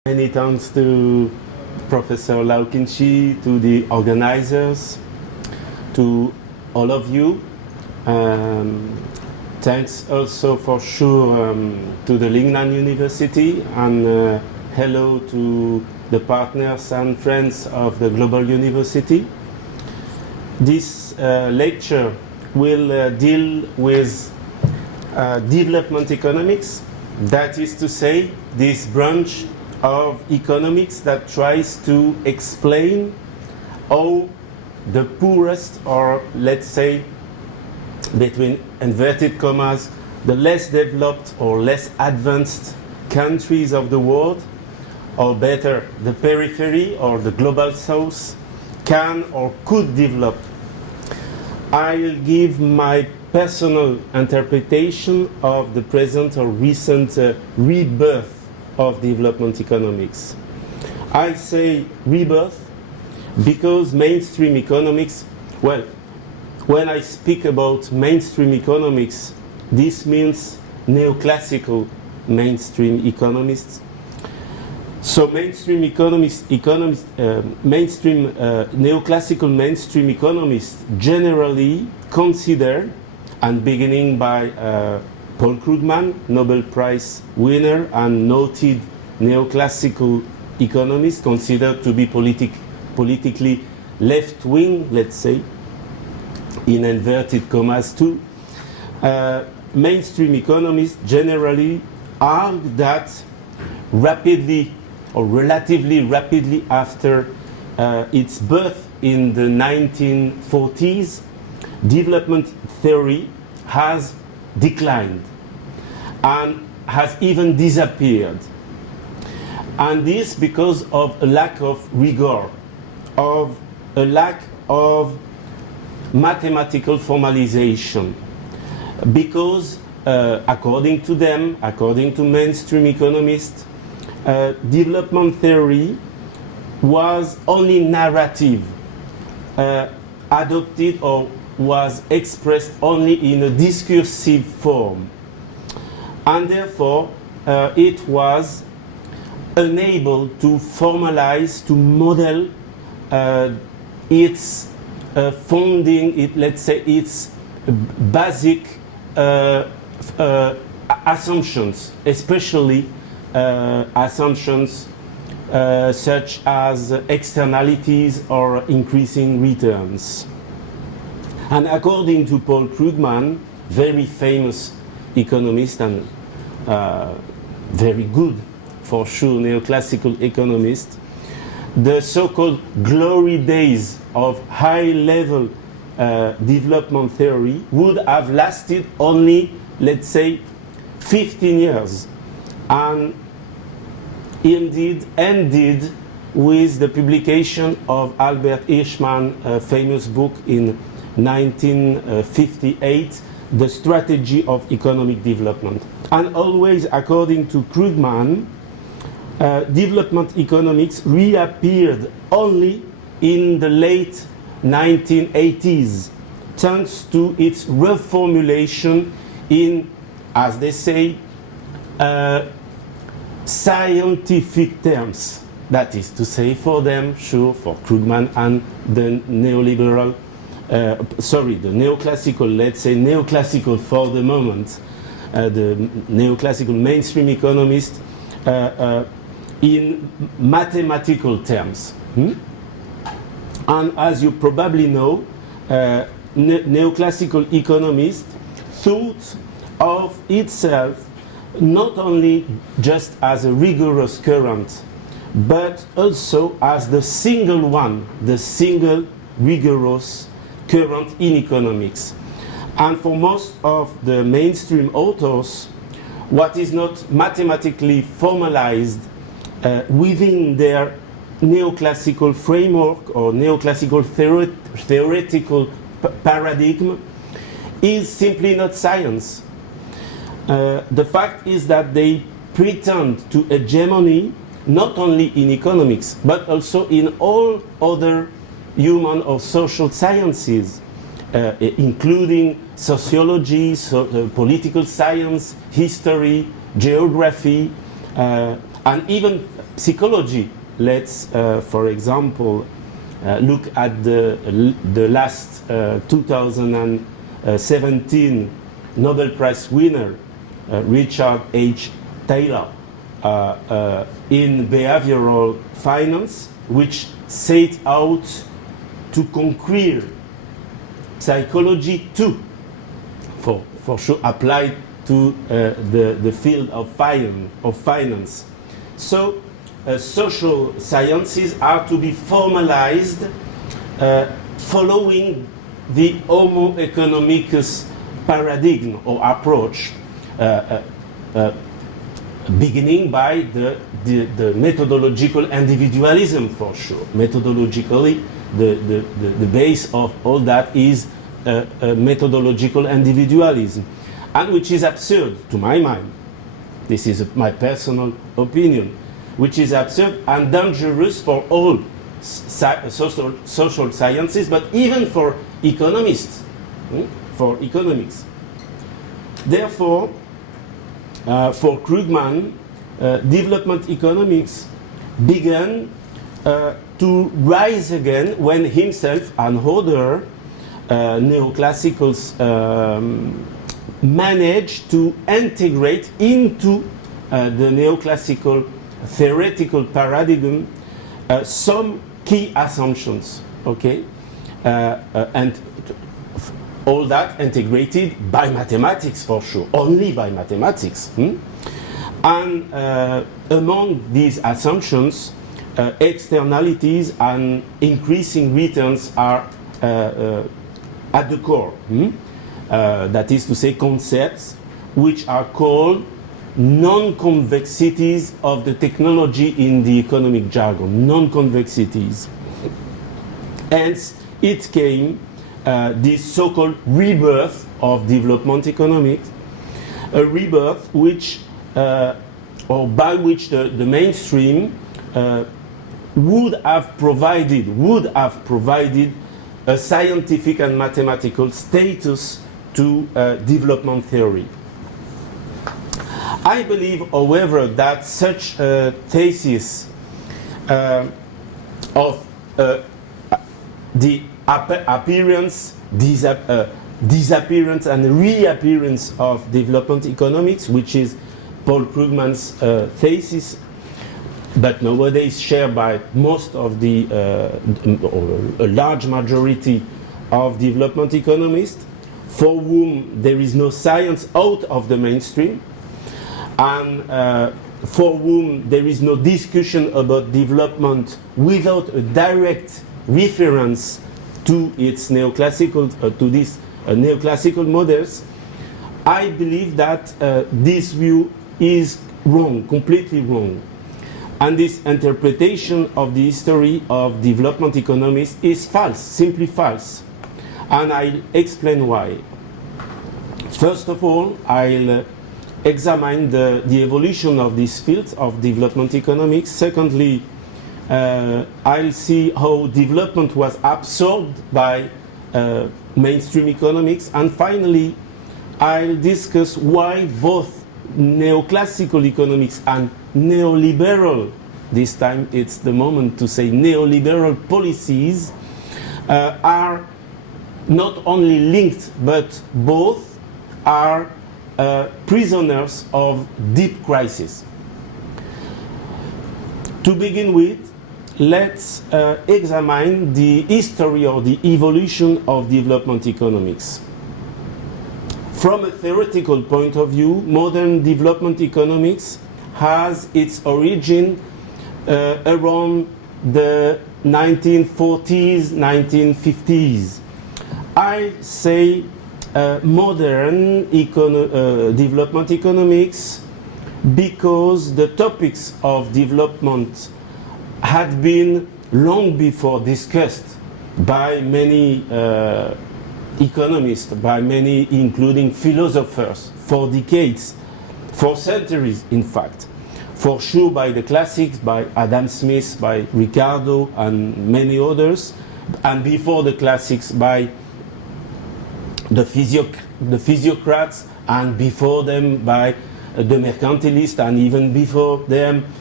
Many thanks to Professor Laukinchi, to the organizers, to all of you. Thanks also for sure to the Lingnan University, and hello to the partners and friends of the Global University. This lecture will deal with development economics, that is to say, this branch of economics that tries to explain how the poorest, or let's say between inverted commas, the less developed or less advanced countries of the world, or better, the periphery or the global south, can or could develop. I'll give my personal interpretation of the present or recent rebirth of development economics. I say rebirth because mainstream economics, well, when I speak about mainstream economics, this means neoclassical mainstream economists. So mainstream neoclassical mainstream economists generally consider, and beginning by Paul Krugman, Nobel Prize winner and noted neoclassical economist, considered to be politically left-wing, let's say, in inverted commas too. Mainstream economists generally argue that rapidly or relatively rapidly after its birth in the 1940s, development theory has declined and has even disappeared. And this because of a lack of rigor, of a lack of mathematical formalization. Because according to them, according to mainstream economists, development theory was only narrative, adopted or was expressed only in a discursive form, and therefore it was unable to formalize, to model its founding, let's say its basic assumptions, especially assumptions such as externalities or increasing returns. And according to Paul Krugman, very famous economist and very good, for sure, neoclassical economist, the so-called glory days of high-level development theory would have lasted only, let's say, 15 years, and indeed ended with the publication of Albert Hirschman's famous book in 1958, The Strategy of Economic Development. And always, according to Krugman, development economics reappeared only in the late 1980s, thanks to its reformulation in, as they say, scientific terms. That is to say, for them, sure, for Krugman and the neoliberal, the neoclassical, let's say neoclassical for the moment, the neoclassical mainstream economist, in mathematical terms. And as you probably know, neoclassical economists thought of itself not only just as a rigorous current, but also as the single one, the single rigorous current in economics. And for most of the mainstream authors, what is not mathematically formalized within their neoclassical framework or neoclassical theoretical paradigm is simply not science. The fact is that they pretend to hegemony not only in economics but also in all other human or social sciences, including sociology, political science, history, geography, And even psychology, let's, for example, look at the last 2017 Nobel Prize winner, Richard H. Taylor, in behavioral finance, which set out to conquer psychology too, for sure applied to the field of finance. So social sciences are to be formalized following the Homo economicus paradigm or approach, beginning by the methodological individualism, for sure. Methodologically, the base of all that is methodological individualism, and which is absurd to my mind. This is my personal opinion, which is absurd and dangerous for all social sciences, but even for economists, for economics. Therefore, for Krugman, development economics began to rise again when himself and other neoclassicals managed to integrate into the neoclassical theoretical paradigm some key assumptions, okay? And all that integrated by mathematics, for sure, only by mathematics. And among these assumptions, externalities and increasing returns are at the core. That is to say, concepts which are called non-convexities of the technology in the economic jargon, non-convexities. Hence, it came this so-called rebirth of development economics, a rebirth which, or by which the mainstream would have provided a scientific and mathematical status to development theory. I believe, however, that such a thesis of the appearance, disappearance and reappearance of development economics, which is Paul Krugman's thesis, but nowadays shared by most of the, or a large majority of development economists, for whom there is no science out of the mainstream, and for whom there is no discussion about development without a direct reference to its neoclassical, to these neoclassical models. I believe that this view is wrong, completely wrong. And this interpretation of the history of development economics is false, simply false. And I'll explain why. First of all, I'll examine the evolution of this field of development economics. Secondly, I'll see how development was absorbed by mainstream economics. And finally, I'll discuss why both neoclassical economics and neoliberal, this time it's the moment to say neoliberal policies, are not only linked, but both are prisoners of deep crisis. To begin with, let's examine the history or the evolution of development economics. From a theoretical point of view, modern development economics has its origin around the 1940s, 1950s. I say modern development economics because the topics of development had been long before discussed by many economists, by many including philosophers, for decades, for centuries in fact. For sure by the classics, by Adam Smith, by Ricardo and many others, and before the classics by the physiocrats, and before them by the mercantilists, and even before them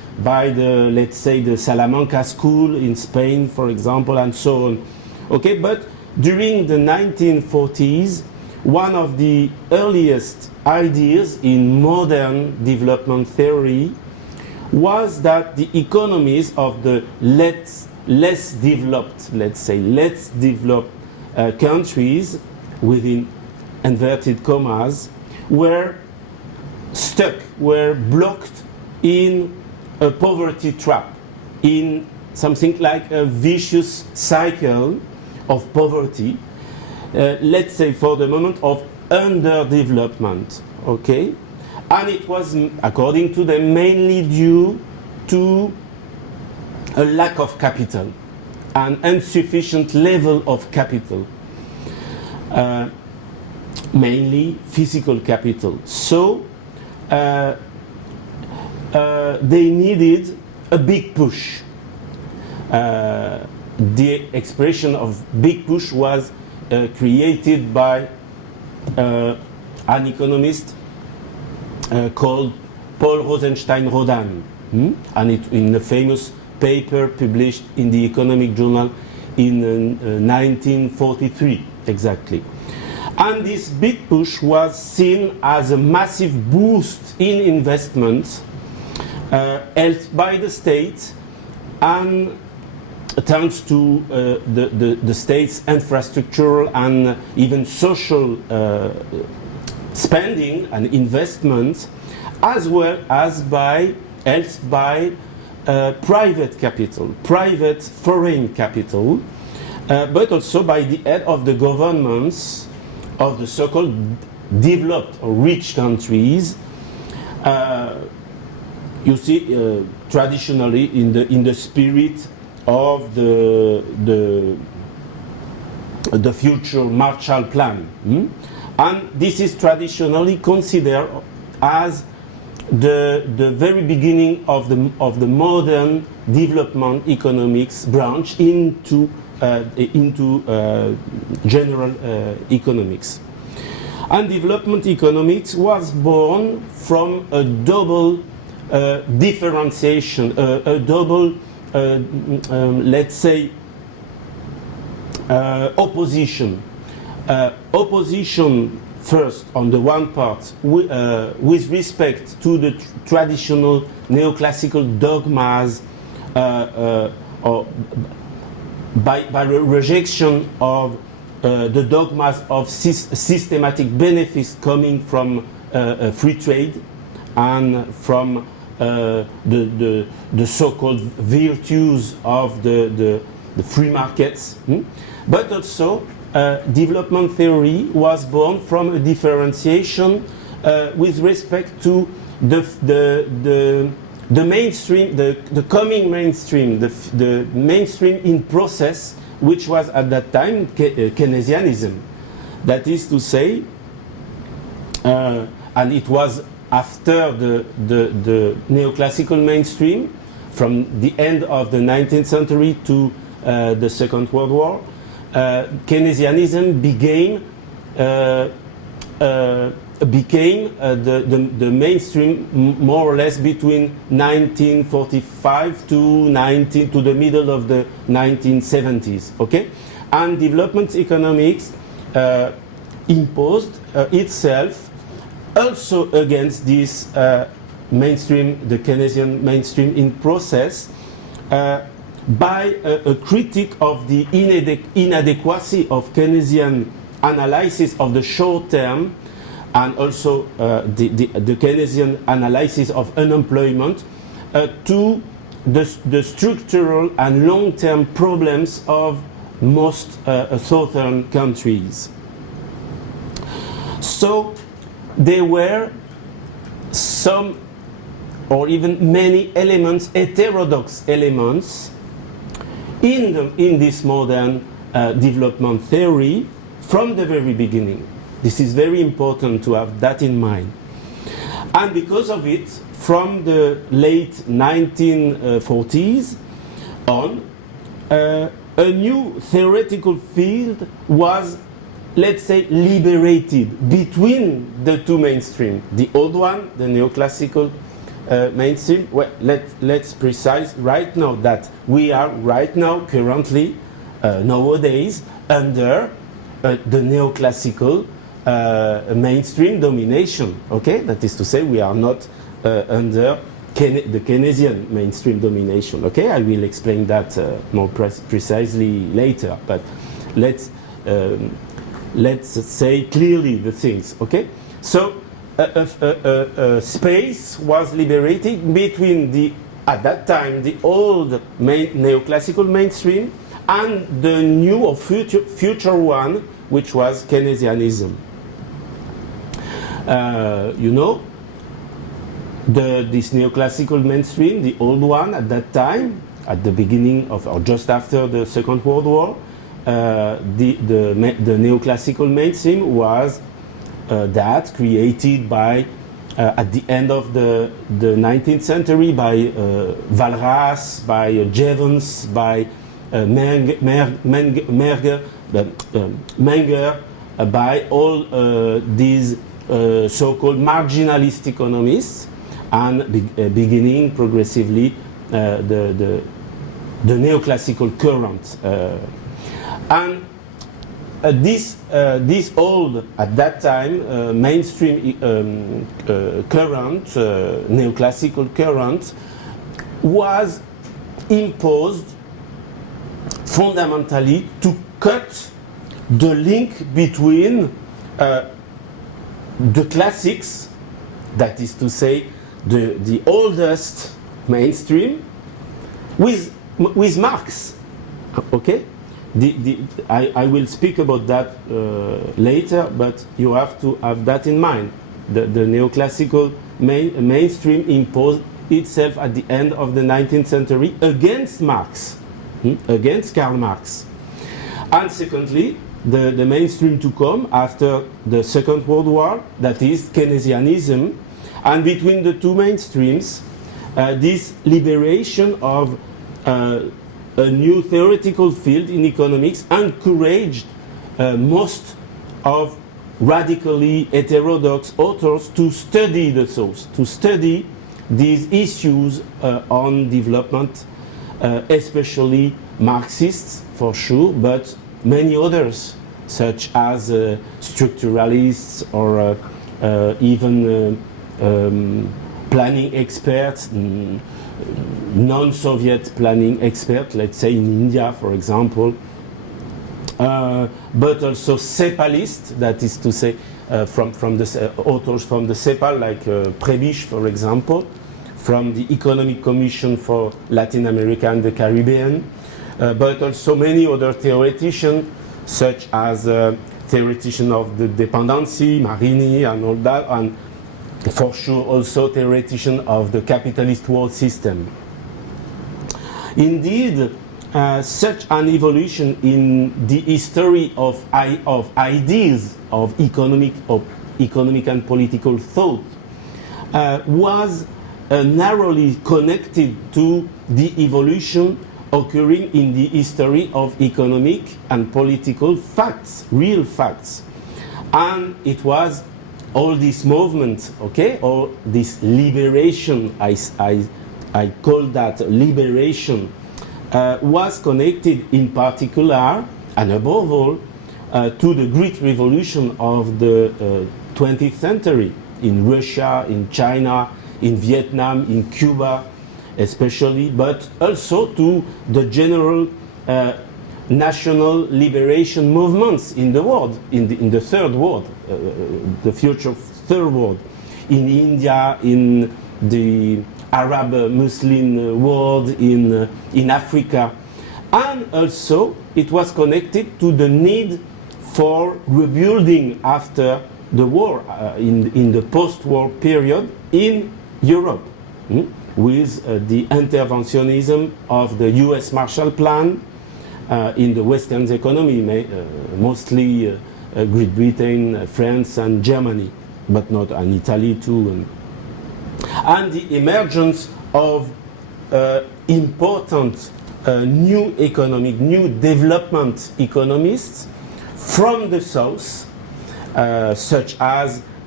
by the, let's say, the Salamanca School in Spain, for example, and so on. Okay, but during the 1940s, one of the earliest ideas in modern development theory was that the economies of the less developed, let's say, less developed countries, within inverted commas, were stuck, were blocked in a poverty trap, in something like a vicious cycle of poverty, let's say for the moment of underdevelopment, okay? And it was, according to them, mainly due to a lack of capital, an insufficient level of capital, mainly physical capital. So they needed a big push. The expression of big push was created by an economist called Paul Rosenstein-Rodan, and it in a famous paper published in the Economic Journal in 1943, exactly. And this big push was seen as a massive boost in investment helped by the state, and thanks to the state's infrastructural and even social spending and investment, as well as helped by private capital, private foreign capital, but also by the head of the governments of the so-called developed or rich countries. You see, traditionally in the spirit of the future Marshall Plan, and this is traditionally considered as the very beginning of the modern development economics branch into general economics. And development economics was born from a double differentiation, a double, let's say, opposition. Opposition first, on the one part, with respect to the traditional neoclassical dogmas, or by rejection of the dogmas of systematic benefits coming from free trade and from the so-called virtues of the free markets, but also development theory was born from a differentiation with respect to the mainstream, the coming mainstream, the mainstream in process, which was at that time Keynesianism. That is to say, and it was after the neoclassical mainstream, from the end of the 19th century to the Second World War, Keynesianism became the mainstream more or less between 1945 to the middle of the 1970s. Okay, and development economics imposed itself also against this mainstream, the Keynesian mainstream in process, by a critique of the inadequacy of Keynesian analysis of the short term, and also the Keynesian analysis of unemployment to the structural and long-term problems of most southern countries. So there were some, or even many elements, heterodox elements, in this modern development theory from the very beginning. This is very important to have that in mind. And because of it, from the late 1940s on, a new theoretical field was, let's say, liberated between the two mainstream. The old one, the neoclassical mainstream. Well, let's precise right now that we are right now currently nowadays under the neoclassical mainstream domination. Okay, that is to say, we are not under the Keynesian mainstream domination. Okay, I will explain that more precisely later. But let's say clearly the things. Okay, so space was liberated between at that time the old neoclassical mainstream and the new or future one, which was Keynesianism. You know, this neoclassical mainstream, the old one at that time, at the beginning of or just after the Second World War, the neoclassical mainstream was that created by at the end of the 19th century by Walras, by Jevons, by Menger, by all these so-called marginalist economists, and beginning progressively the neoclassical current. And this old, at that time, mainstream current, neoclassical current, was imposed fundamentally to cut the link between the classics, that is to say, the oldest mainstream, with Marx. Okay, I will speak about that later, but you have to have that in mind. The neoclassical mainstream imposed itself at the end of the 19th century against Marx, against Karl Marx. And secondly, the mainstream to come after the Second World War, that is Keynesianism, and between the two mainstreams, this liberation of a new theoretical field in economics encouraged most of radically heterodox authors to study the source, to study these issues on development, especially Marxists for sure, but many others, such as structuralists or even planning experts, non-Soviet planning experts, let's say in India, for example, but also Cepalists, that is to say, from the authors from the Cepal, like Prebisch, for example, from the Economic Commission for Latin America and the Caribbean, but also many other theoreticians, such as theoretician of the dependency, Marini, and all that, and for sure also theoretician of the capitalist world system. Indeed, such an evolution in the history of ideas of economic and political thought was narrowly connected to the evolution occurring in the history of economic and political facts, real facts. And it was all this movement, okay, or this liberation, I call that liberation, was connected in particular and above all to the Great Revolution of the 20th century in Russia, in China, in Vietnam, in Cuba especially, but also to the general national liberation movements in the world, in the third world, the future third world, in India, in the Arab Muslim world, in Africa. And also it was connected to the need for rebuilding after the war, in the post-war period in Europe, with the interventionism of the US Marshall Plan in the Western economy, mostly Great Britain, France and Germany, but not and Italy too. And the emergence of important new development economists from the South, such as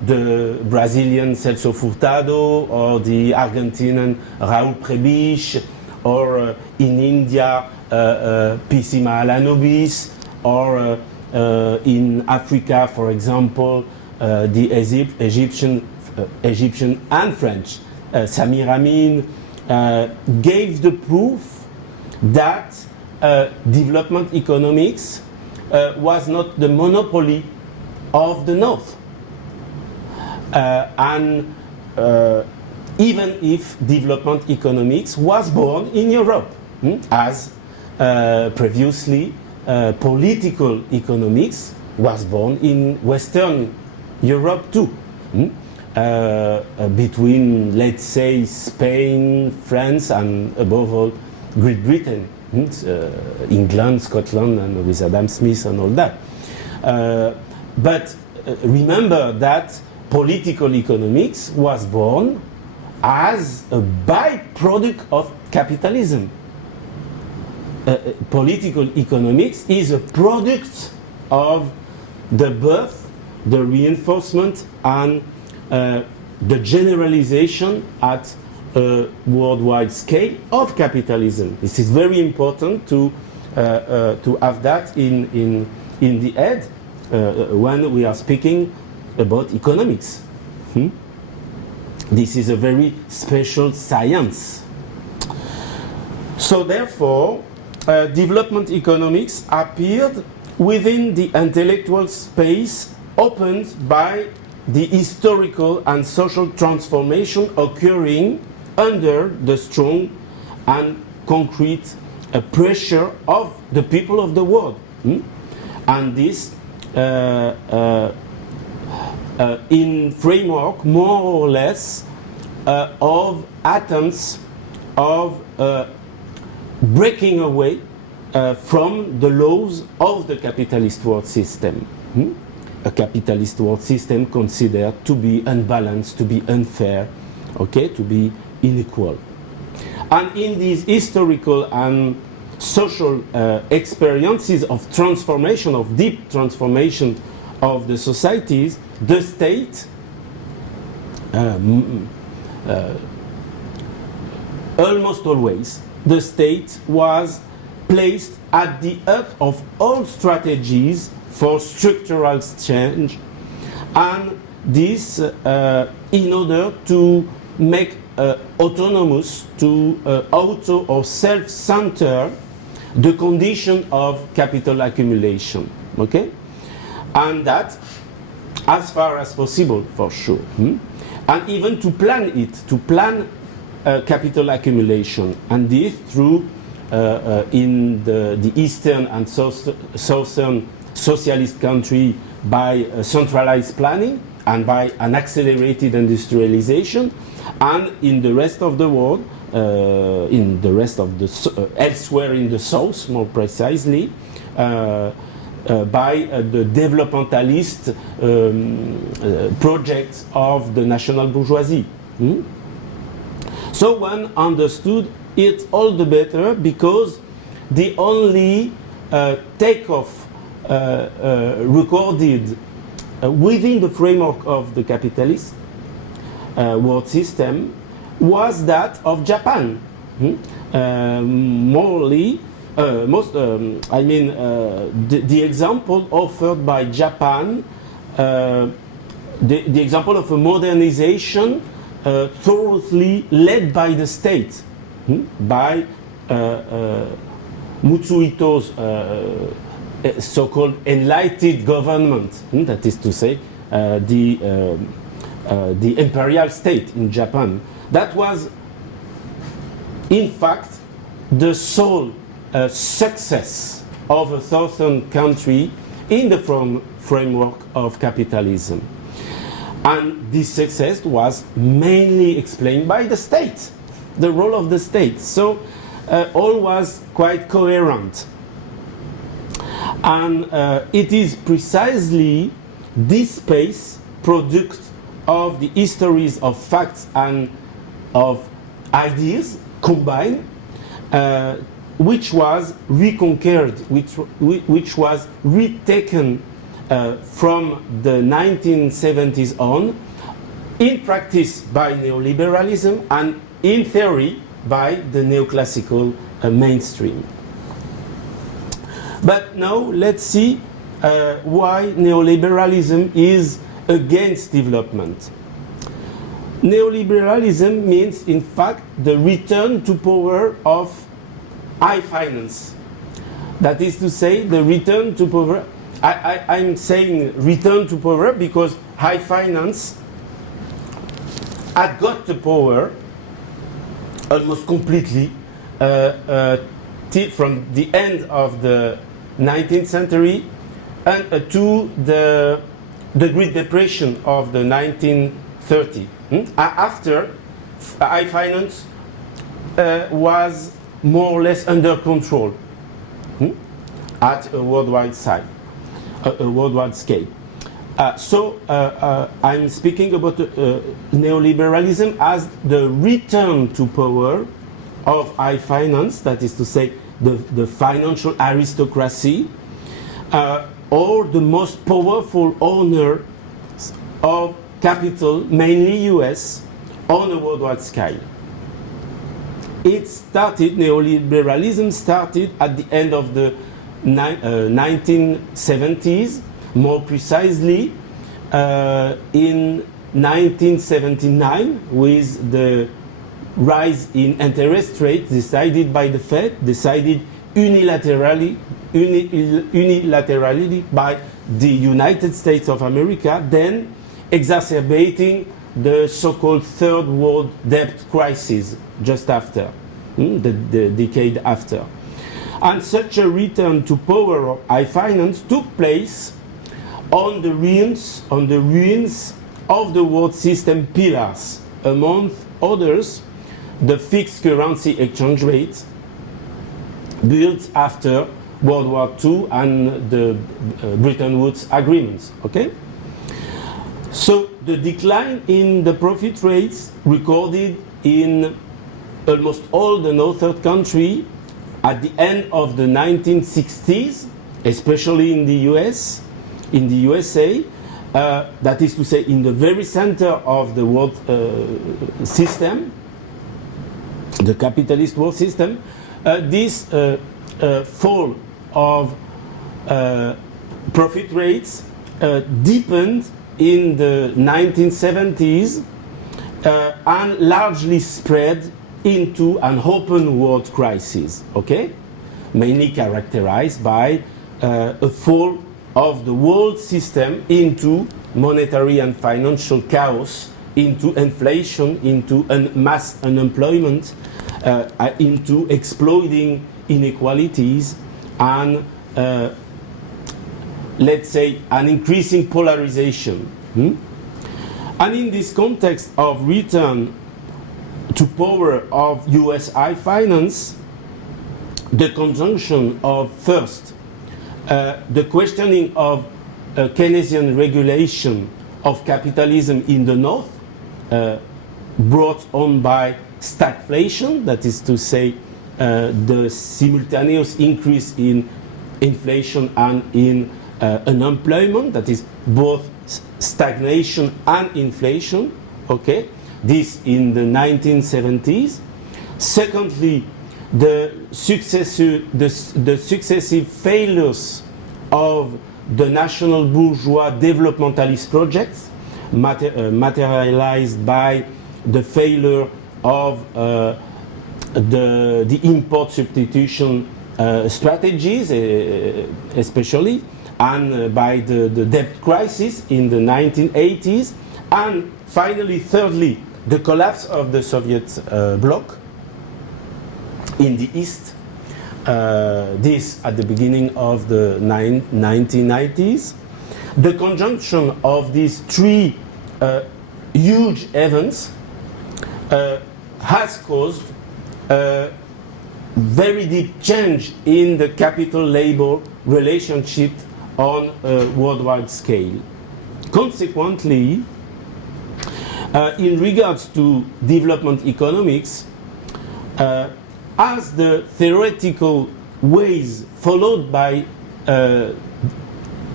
the Brazilian Celso Furtado, or the Argentinian Raúl Prebisch, or in India, P.C. Mahalanobis, or in Africa, for example, the Egyptian and French, Samir Amin, gave the proof that development economics was not the monopoly of the North. And even if development economics was born in Europe, as previously political economics was born in Western Europe too, between, let's say, Spain, France, and above all, Great Britain, England, Scotland, and with Adam Smith and all that. But remember that political economics was born as a byproduct of capitalism. Political economics is a product of the birth, the reinforcement, and the generalization at a worldwide scale of capitalism. This is very important to have that in the head when we are speaking about economics. This is a very special science. So therefore, development economics appeared within the intellectual space opened by the historical and social transformation occurring under the strong and concrete pressure of the people of the world. And this in framework more or less of attempts of breaking away from the laws of the capitalist world system. A capitalist world system considered to be unbalanced, to be unfair, okay, to be unequal. And in these historical and social experiences of transformation, of deep transformation of the societies, the state almost always the state was placed at the heart of all strategies for structural change, and this in order to make autonomous, to auto or self-center the condition of capital accumulation, okay? And that as far as possible, for sure. And even to plan it, to plan capital accumulation, and this through in the eastern and southern socialist country by centralized planning and by an accelerated industrialization, and in the rest of the world, in the rest of the elsewhere in the south, more precisely, by the developmentalist projects of the national bourgeoisie. So one understood it all the better because the only takeoff recorded within the framework of the capitalist world system was that of Japan. The example offered by Japan, the example of a modernization thoroughly led by the state, by Mutsuhito's so-called enlightened government, that is to say, the imperial state in Japan. That was, in fact, the sole success of a southern country in the framework of capitalism. And this success was mainly explained by the state, the role of the state. So all was quite coherent. And it is precisely this space, product of the histories of facts and of ideas combined, which was reconquered, which was retaken from the 1970s on, in practice by neoliberalism and in theory by the neoclassical mainstream. But now let's see why neoliberalism is against development. Neoliberalism means, in fact, the return to power of high finance. That is to say, the return to power. I'm saying return to power because high finance had got the power almost completely from the end of the 19th century and to the Great Depression of the 1930s. After, high finance was more or less under control at a worldwide scale. So I'm speaking about neoliberalism as the return to power of high finance, that is to say the financial aristocracy, or the most powerful owner of capital, mainly US, on a worldwide scale. Neoliberalism started at the end of the 1970s, more precisely in 1979 with the rise in interest rates decided by the Fed, decided unilaterally by the United States of America, then exacerbating the so-called third world debt crisis just after, the decade after. And such a return to power of high finance took place on the ruins of the world system pillars, among others, the fixed currency exchange rate built after World War II and the Bretton Woods agreements. Okay? So the decline in the profit rates recorded in almost all the northern countries at the end of the 1960s, especially in the USA, that is to say in the very center of the world system, the capitalist world system, this fall of profit rates deepened in the 1970s and largely spread into an open world crisis, okay? Mainly characterized by a fall of the world system into monetary and financial chaos, into inflation, into mass unemployment, into exploding inequalities, and let's say an increasing polarization. And in this context of return to power of US high finance, the conjunction of first the questioning of Keynesian regulation of capitalism in the North, brought on by stagflation, that is to say the simultaneous increase in inflation and in unemployment, that is both stagnation and inflation, okay? This in the 1970s. Secondly, the successive failures of the national bourgeois developmentalist projects, materialized by the failure of the import substitution strategies, especially, and by the debt crisis in the 1980s, and finally, thirdly, the collapse of the Soviet bloc in the East, this at the beginning of the 1990s. The conjunction of these three huge events has caused a very deep change in the capital-labor relationship on a worldwide scale. Consequently, in regards to development economics, as the theoretical ways followed by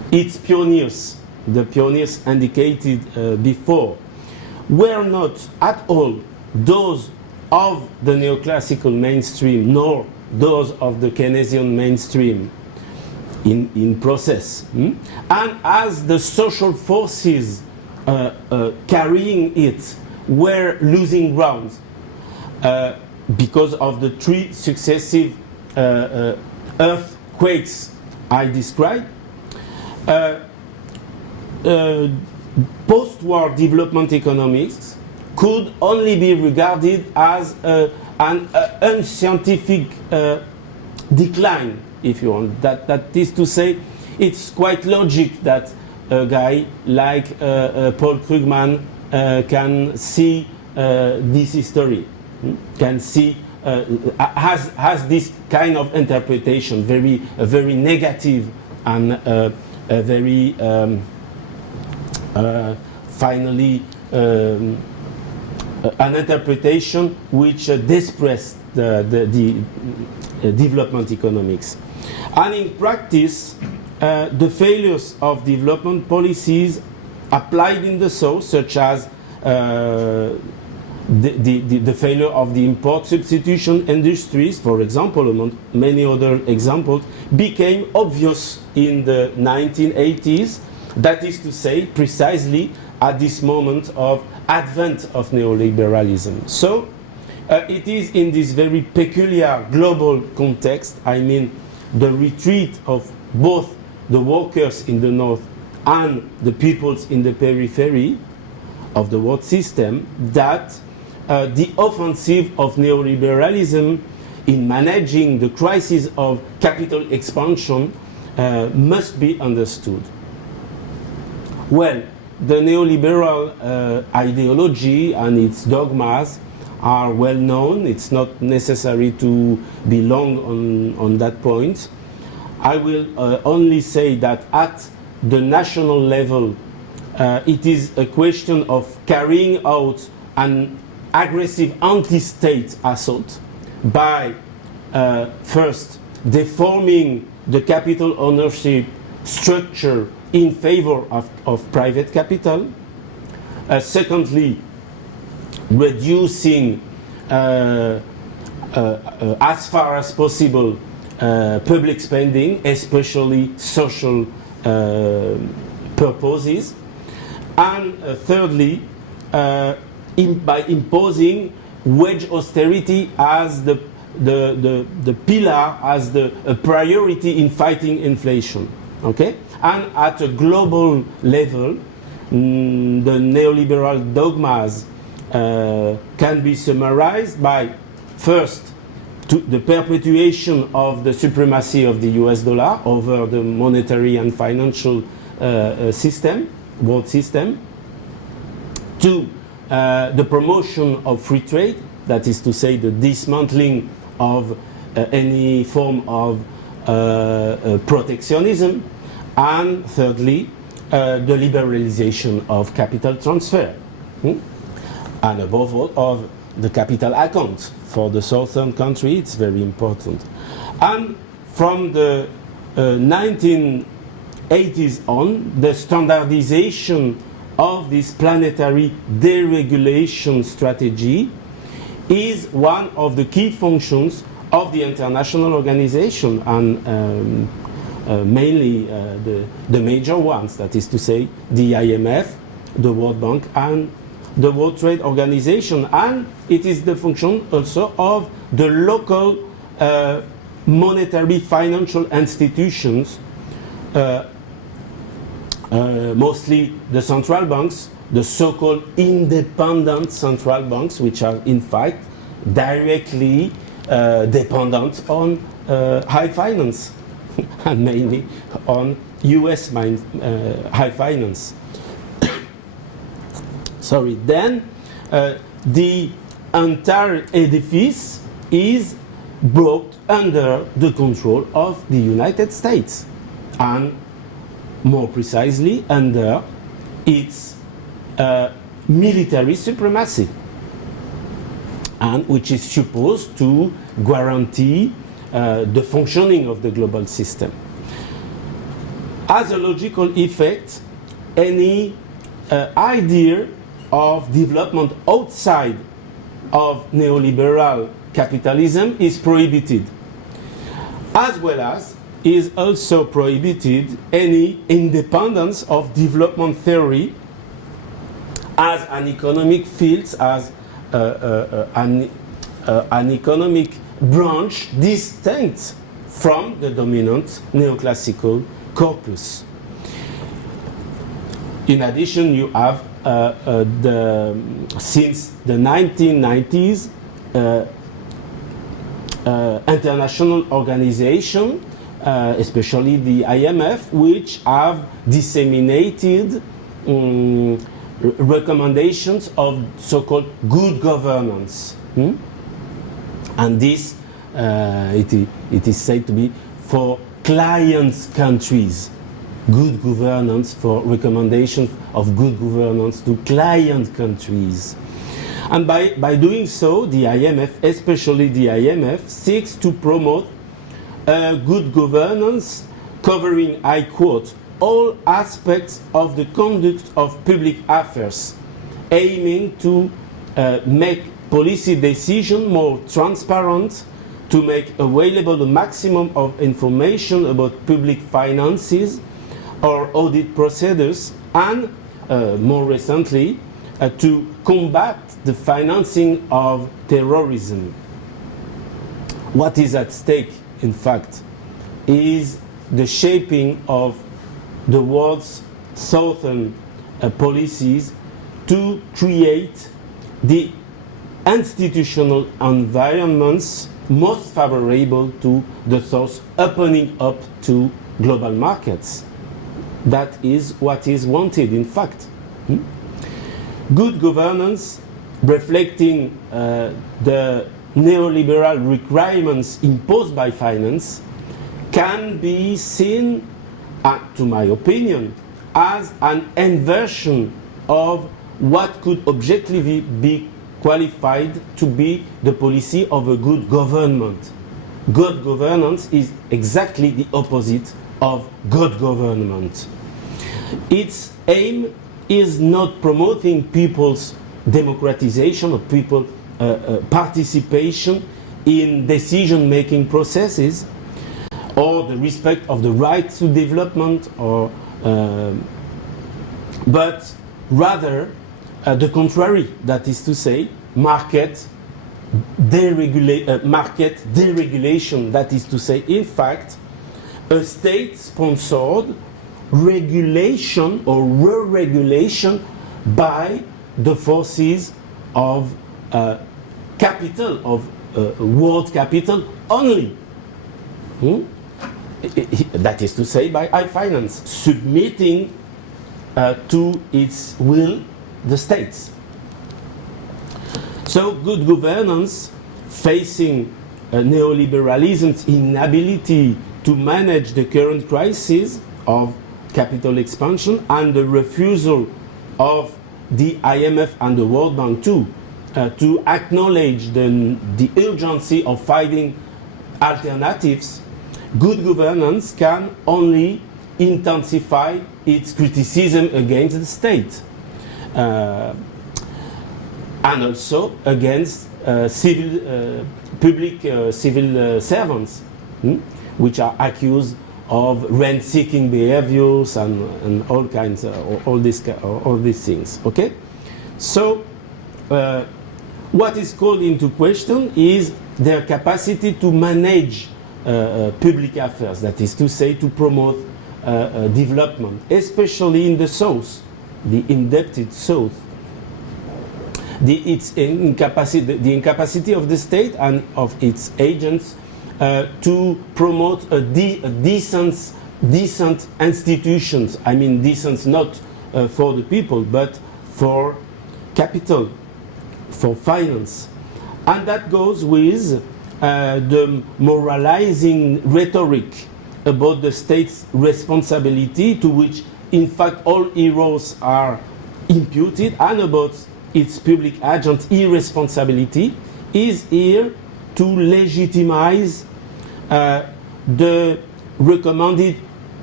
its pioneers, the pioneers indicated before, were not at all those of the neoclassical mainstream, nor those of the Keynesian mainstream in process. And as the social forces carrying it were losing ground because of the three successive earthquakes I described, post-war development economics could only be regarded as an unscientific decline, if you want. That is to say, it's quite logic that a guy like Paul Krugman can see this history, can see, has this kind of interpretation, very negative and very finally an interpretation which depressed the development economics. And in practice, the failures of development policies applied in the South, such as the failure of the import substitution industries, for example, among many other examples, became obvious in the 1980s. That is to say, precisely at this moment of advent of neoliberalism. So it is in this very peculiar global context, I mean the retreat of both the workers in the north and the peoples in the periphery of the world system, that the offensive of neoliberalism in managing the crisis of capital expansion must be understood. Well, the neoliberal ideology and its dogmas are well known. It's not necessary to be long on that point. I will only say that at the national level, it is a question of carrying out an aggressive anti-state assault by first deforming the capital ownership structure in favor of private capital. Secondly, reducing as far as possible public spending, especially social purposes. And thirdly, by imposing wage austerity as the pillar, as a priority in fighting inflation. Okay? And at a global level, the neoliberal dogmas can be summarized by, first, the perpetuation of the supremacy of the US dollar over the monetary and financial system, world system. Two, the promotion of free trade, that is to say the dismantling of any form of protectionism. And thirdly, the liberalization of capital transfer. And above all, of the capital account. For the southern country, it's very important. And from the 1980s on, the standardization of this planetary deregulation strategy is one of the key functions of the international organization, and mainly the major ones, that is to say the IMF, the World Bank, and the World Trade Organization. And it is the function also of the local monetary financial institutions, mostly the central banks, the so-called independent central banks, which are in fact directly dependent on high finance and mainly on US high finance. Sorry, then the entire edifice is brought under the control of the United States, and more precisely under its military supremacy, and which is supposed to guarantee the functioning of the global system. as a logical effect, any idea of development outside of neoliberal capitalism is prohibited, as well as is also prohibited any independence of development theory as an economic field, as an economic branch distinct from the dominant neoclassical corpus. In addition, you have since the 1990s international organization, especially the IMF, which have disseminated recommendations of so-called good governance. And this, it is said to be for client countries. Good governance, for recommendation of good governance to client countries. And by doing so, the IMF, especially the IMF, seeks to promote good governance covering, I quote, all aspects of the conduct of public affairs, aiming to make policy decisions more transparent, to make available the maximum of information about public finances or audit procedures, and more recently, to combat the financing of terrorism. What is at stake, in fact, is the shaping of the world's southern policies to create the institutional environments most favorable to the South, opening up to global markets. That is what is wanted, in fact. Good governance, reflecting the neoliberal requirements imposed by finance, can be seen, to my opinion, as an inversion of what could objectively be qualified to be the policy of a good government. Good governance is exactly the opposite of good government. Its aim is not promoting people's democratization or people participation in decision-making processes, or the respect of the right to development, or but rather the contrary, that is to say, market deregulation, that is to say, in fact, a state-sponsored regulation or re-regulation by the forces of capital, of world capital only. That is to say, by high finance, submitting to its will the states. So good governance, facing neoliberalism's inability to manage the current crisis of capital expansion, and the refusal of the IMF and the World Bank too to acknowledge the urgency of finding alternatives, good governance can only intensify its criticism against the state, and also against public civil servants, which are accused of rent-seeking behaviors and all kinds of all these things. Okay, so what is called into question is their capacity to manage public affairs. That is to say, to promote development, especially in the South, the indebted South. The incapacity of the state and of its agents to promote decent institutions. I mean, decent not for the people, but for capital, for finance. And that goes with the moralizing rhetoric about the state's responsibility, to which, in fact, all heroes are imputed, and about its public agent irresponsibility, is here to legitimize the recommended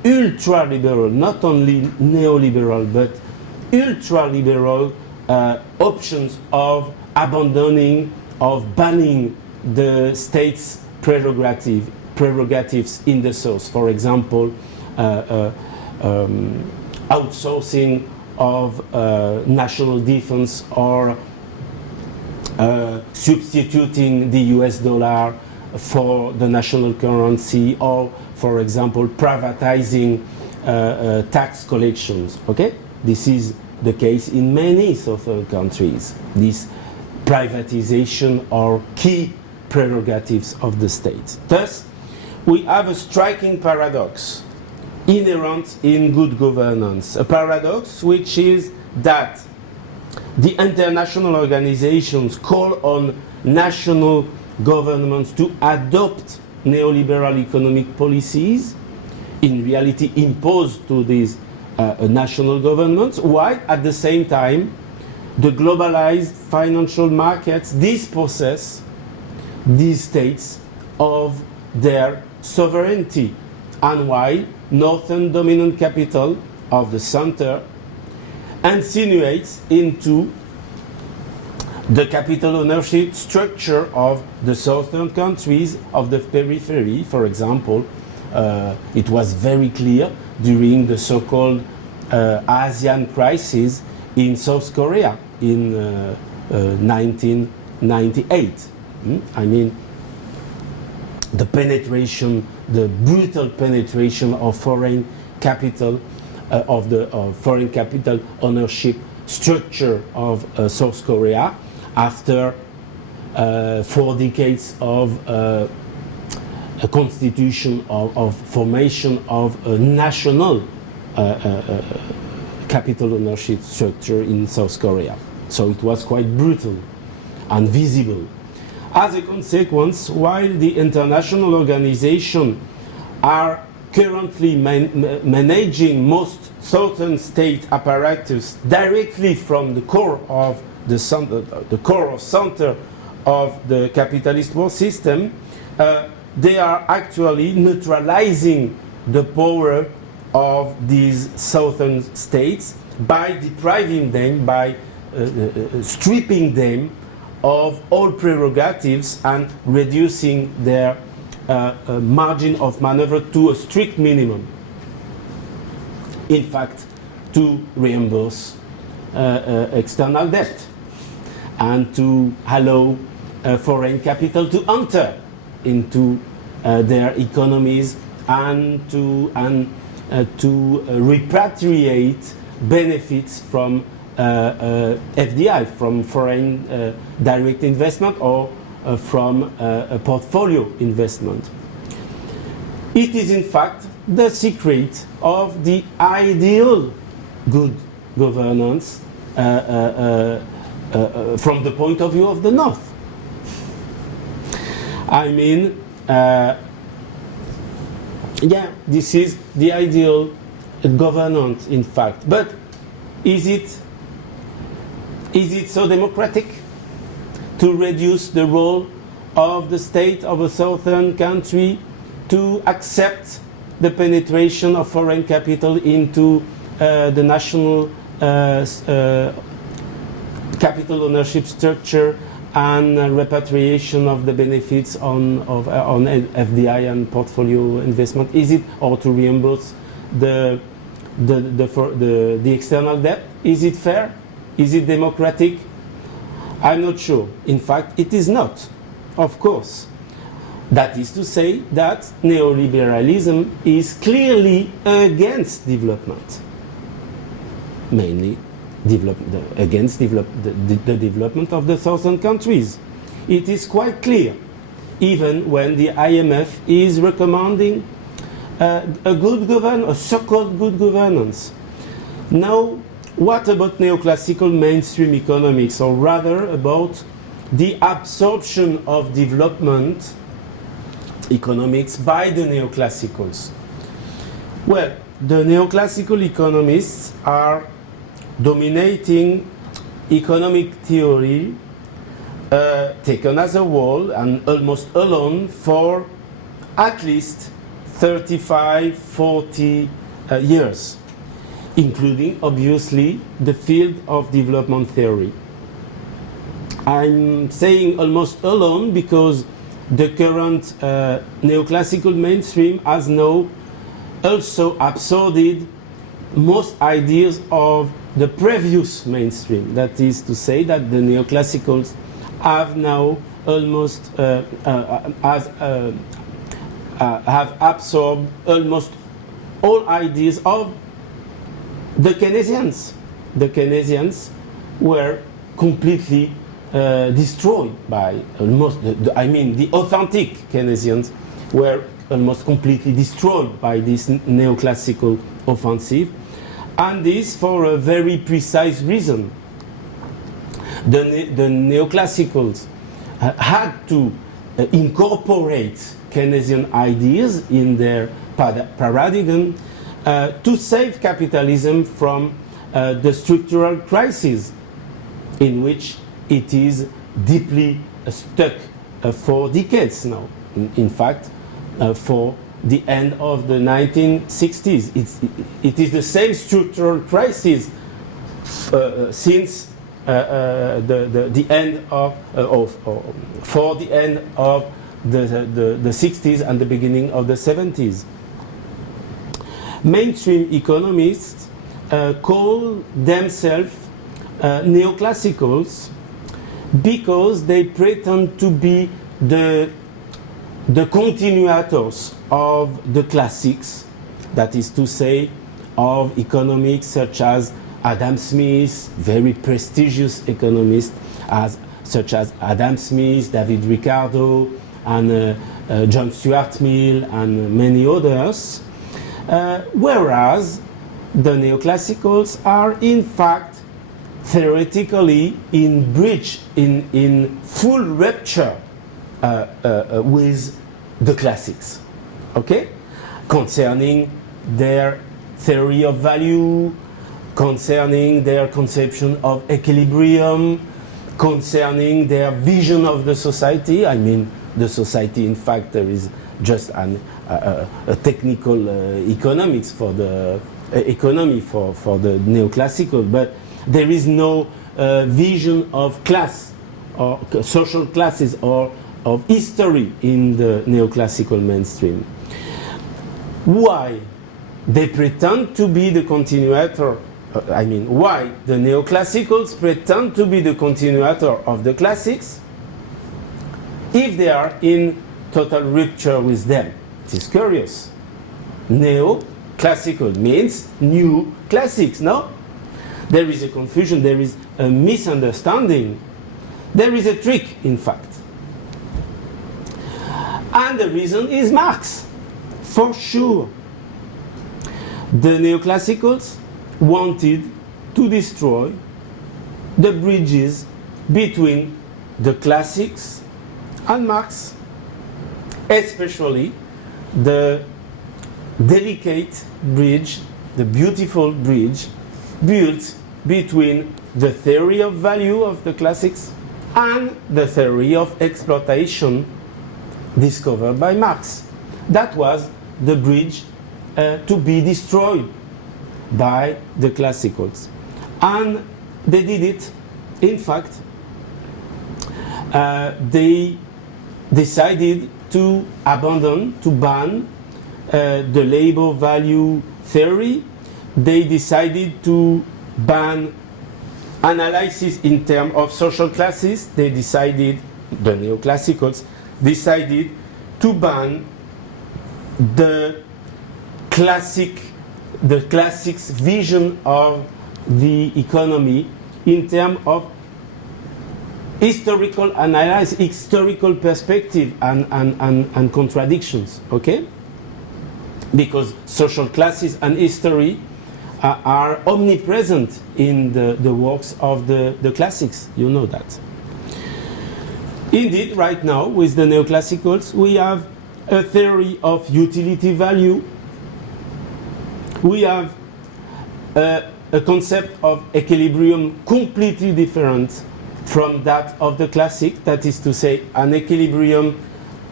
ultra-liberal, not only neoliberal, but ultra-liberal options of abandoning, of banning the state's prerogatives in the source. For example, outsourcing of national defense, or substituting the US dollar for the national currency, or, for example, privatizing tax collections. Okay, this is the case in many southern countries. This privatization are key prerogatives of the state. Thus, we have a striking paradox inherent in good governance, a paradox which is that the international organizations call on national governments to adopt neoliberal economic policies, in reality imposed to these national governments, while at the same time the globalized financial markets dispossess these states of their sovereignty, and while northern dominant capital of the center insinuates into the capital ownership structure of the southern countries of the periphery. For example, it was very clear during the so-called ASEAN crisis in South Korea in 1998. I mean, the penetration, the brutal penetration of foreign capital, of foreign capital ownership structure of South Korea after 4 decades of a constitution of formation of a national capital ownership structure in South Korea. So it was quite brutal and visible. As a consequence, while the international organizations are currently managing most southern state apparatus directly from the core of the center of the capitalist world system, they are actually neutralizing the power of these southern states by depriving them, by stripping them of all prerogatives and reducing their margin of maneuver to a strict minimum. In fact, to reimburse external debt and to allow foreign capital to enter into their economies and to repatriate benefits from FDI, from foreign direct investment, or from a portfolio investment. It is in fact the secret of the ideal good governance from the point of view of the North. I mean, yeah, this is the ideal governance, in fact. But is it so democratic to reduce the role of the state of a southern country to accept the penetration of foreign capital into the national capital ownership structure and repatriation of the benefits on FDI and portfolio investment? Is it, or to reimburse the external debt? Is it fair? Is it democratic? I'm not sure. In fact, it is not, of course. That is to say that neoliberalism is clearly against development, mainly against the development of the southern countries. It is quite clear, even when the IMF is recommending a so-called good governance. Now, what about neoclassical mainstream economics, or rather about the absorption of development economics by the neoclassicals? Well, the neoclassical economists are dominating economic theory taken as a whole and almost alone for at least 35, 40 years, including, obviously, the field of development theory. I'm saying almost alone because the current neoclassical mainstream has now also absorbed most ideas of the previous mainstream. That is to say that the neoclassicals have now almost have absorbed almost all ideas of the Keynesians. The Keynesians were completely destroyed by almost, the authentic Keynesians were almost completely destroyed by this neoclassical offensive, and this for a very precise reason. The neoclassicals had to incorporate Keynesian ideas in their paradigm to save capitalism from the structural crisis in which it is deeply stuck for decades now. In fact, for the end of the 1960s. It is the same structural crisis since the end of, for the end of the 60s and the beginning of the 70s. Mainstream economists call themselves neoclassicals because they pretend to be the continuators of the classics, that is to say, of economics such as Adam Smith, very prestigious economists such as Adam Smith, David Ricardo, and John Stuart Mill, and many others, whereas the neoclassicals are in fact theoretically in breach, in full rupture with the classics, okay? Concerning their theory of value, concerning their conception of equilibrium, concerning their vision of the society. I mean, the society, in fact, there is just a technical economics for the economy for the neoclassical, but there is no vision of class or social classes or of history in the neoclassical mainstream. Why they pretend to be the continuator, why the neoclassicals pretend to be the continuator of the classics if they are in total rupture with them? It is curious. Neoclassical means new classics, no? There is a confusion, there is a misunderstanding. There is a trick, in fact. And the reason is Marx, for sure. The neoclassicals wanted to destroy the bridges between the classics and Marx, especially the delicate bridge, the beautiful bridge built between the theory of value of the classics and the theory of exploitation discovered by Marx. That was the bridge to be destroyed by the classicals. And they did it. In fact, they decided to abandon, to ban the labor value theory. They decided to ban analysis in terms of social classes. They decided, the neoclassicals decided to ban the classics vision of the economy in terms of historical analysis, historical perspective, and contradictions, okay? Because social classes and history are omnipresent in the works of the classics, you know that. Indeed, right now, with the neoclassicals, we have a theory of utility value. We have a concept of equilibrium completely different from that of the classic. That is to say, an equilibrium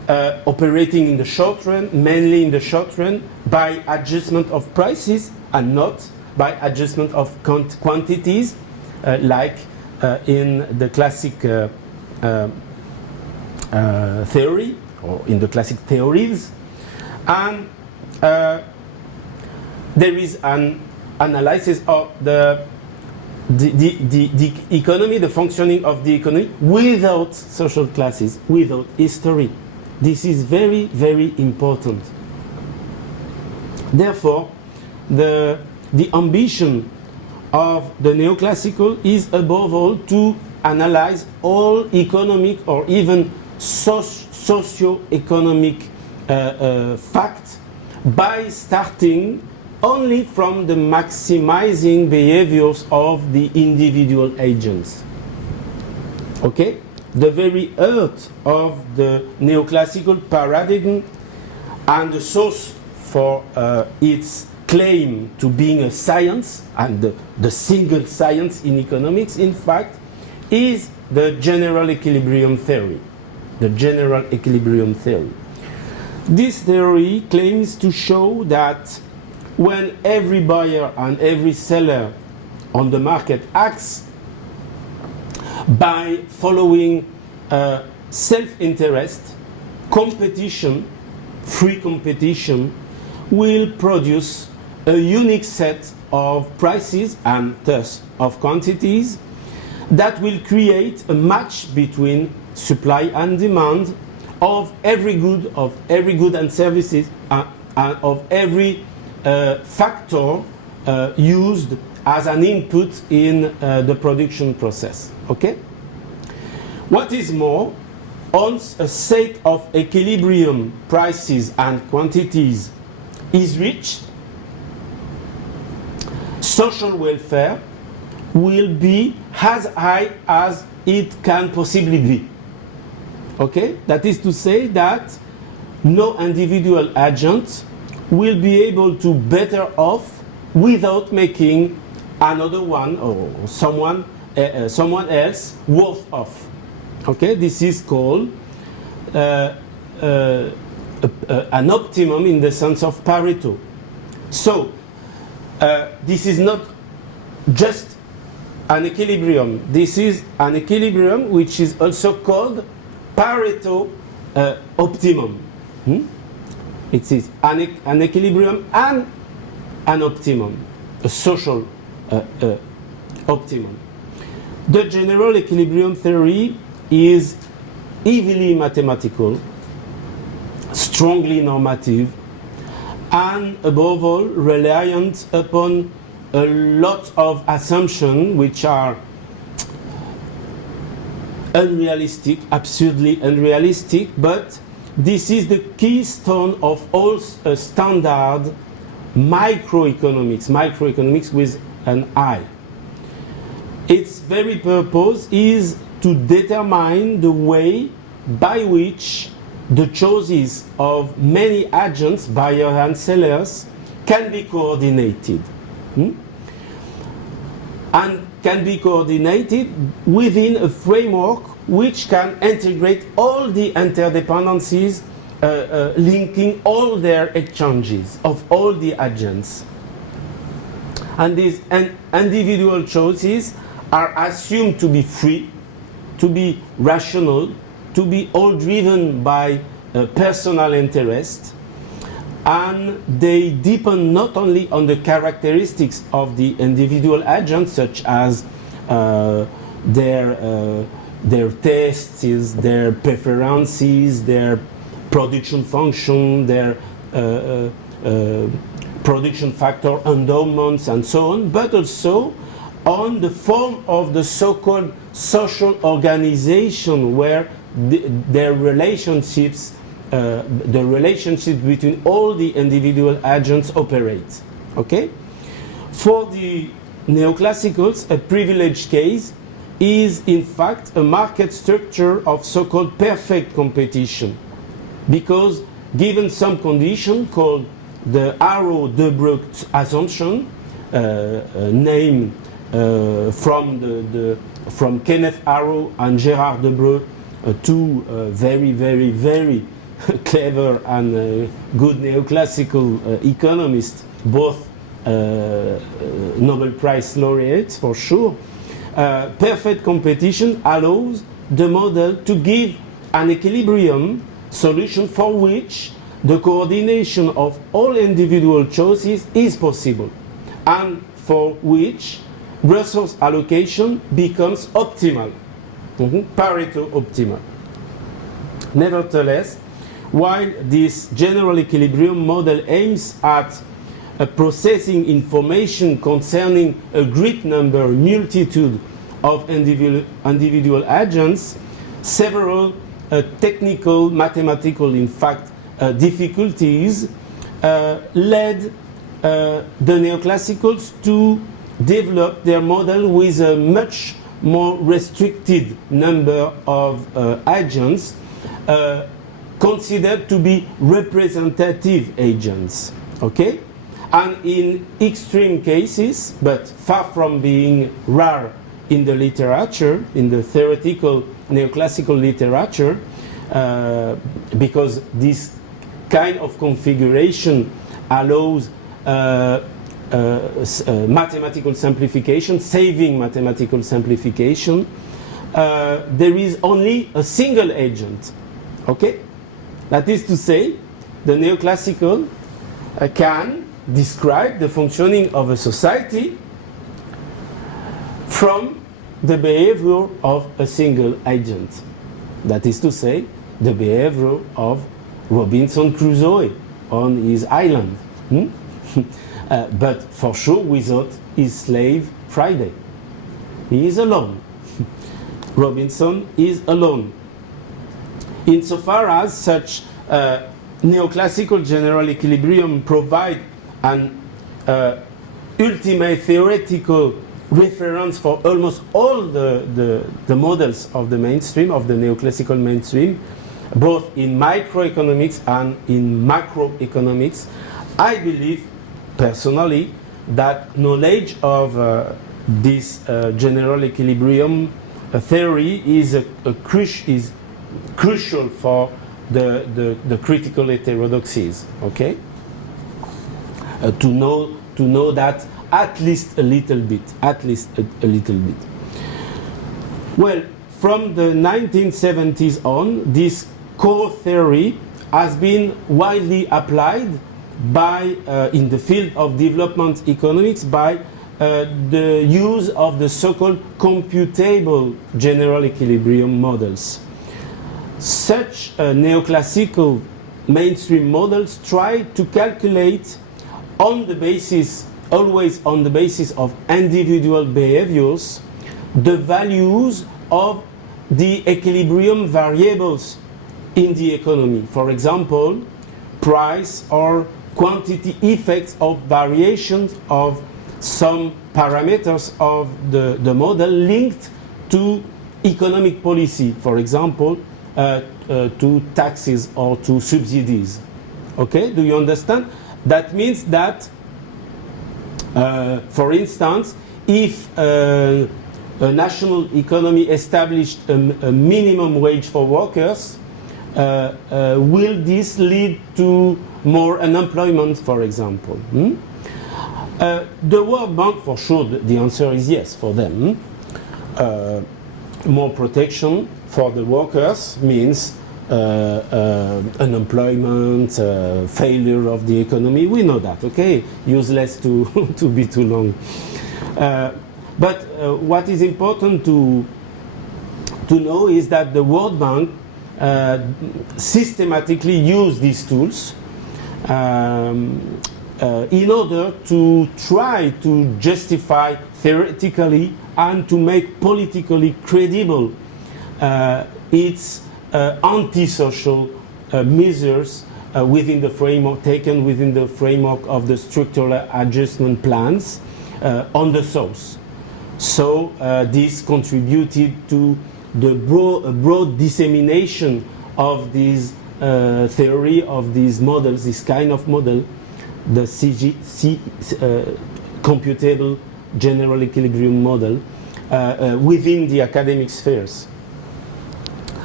operating in the short run, mainly in the short run, by adjustment of prices and not by adjustment of quantities, like in the classic theory, or in the classic theories. And there is an analysis of the economy, the functioning of the economy without social classes, without history. This is very, very important. Therefore, the ambition of the neoclassical is above all to analyze all economic or even socio-economic facts by starting only from the maximizing behaviors of the individual agents. Okay? The very heart of the neoclassical paradigm and the source for its claim to being a science, and the single science in economics, in fact, is the general equilibrium theory. The general equilibrium theory. This theory claims to show that when every buyer and every seller on the market acts by following self-interest, competition, free competition, will produce a unique set of prices and thus of quantities that will create a match between supply and demand of every good and services, of every factor used as an input in the production process. Okay? What is more, once a set of equilibrium prices and quantities is reached, social welfare will be as high as it can possibly be. Okay? That is to say that no individual agent will be able to better off without making another one or someone else worse off. Okay? This is called an optimum in the sense of Pareto. So, this is not just an equilibrium. This is an equilibrium which is also called Pareto optimum. It is an equilibrium and an optimum, a social optimum. The general equilibrium theory is heavily mathematical, strongly normative, and above all reliant upon a lot of assumptions which are unrealistic, absurdly unrealistic, but this is the keystone of all standard microeconomics with an I. Its very purpose is to determine the way by which the choices of many agents, buyers and sellers, can be coordinated. And can be coordinated within a framework which can integrate all the interdependencies, linking all their exchanges of all the agents. And these individual choices are assumed to be free, to be rational, to be all driven by personal interest, and they depend not only on the characteristics of the individual agents, such as their tastes, their preferences, their production function, their production factor endowments, and so on, but also on the form of the so-called social organization where their relationships, the relationship between all the individual agents operate. Okay? For the neoclassicals, a privileged case is in fact a market structure of so-called perfect competition, because given some condition called the Arrow-Debreu assumption, named from Kenneth Arrow and Gérard Debreu, two very clever and good neoclassical economists, both Nobel Prize laureates for sure, perfect competition allows the model to give an equilibrium solution for which the coordination of all individual choices is possible, and for which resource allocation becomes optimal, Pareto optimal. Nevertheless, while this general equilibrium model aims at processing information concerning a great number, multitude of individual agents, several technical, mathematical, in fact, difficulties led the neoclassicals to develop their model with a much more restricted number of agents considered to be representative agents, okay? And in extreme cases, but far from being rare in the literature, in the theoretical neoclassical literature, because this kind of configuration allows mathematical simplification, saving mathematical simplification, there is only a single agent, okay? That is to say, the neoclassical can describe the functioning of a society from the behavior of a single agent. That is to say, the behavior of Robinson Crusoe on his island. But for sure without his slave Friday. He is alone. Robinson is alone. Insofar as such neoclassical general equilibrium provide an ultimate theoretical reference for almost all the models of the mainstream, of the neoclassical mainstream, both in microeconomics and in macroeconomics, I believe personally that knowledge of this general equilibrium theory is crucial for the critical heterodoxies, okay? To know that at least a little bit, Well, from the 1970s on, this core theory has been widely applied by, in the field of development economics, by the use of the so-called computable general equilibrium models. Such neoclassical mainstream models try to calculate on the basis, always on the basis of individual behaviors, the values of the equilibrium variables in the economy. For example, price or quantity effects of variations of some parameters of the model linked to economic policy, for example, to taxes or to subsidies. Okay, do you understand? That means that, for instance, if a national economy established a minimum wage for workers, will this lead to more unemployment, for example? The World Bank, for sure, the answer is yes for them. More protection for the workers means unemployment, failure of the economy. We know that, okay? Useless to be too long. But what is important to know is that the World Bank systematically use these tools in order to try to justify theoretically and to make politically credible its antisocial measures within the framework, taken within the framework of the structural adjustment plans on the source. So this contributed to the broad dissemination of this theory, of these models, this kind of model, the computable general equilibrium model, within the academic spheres.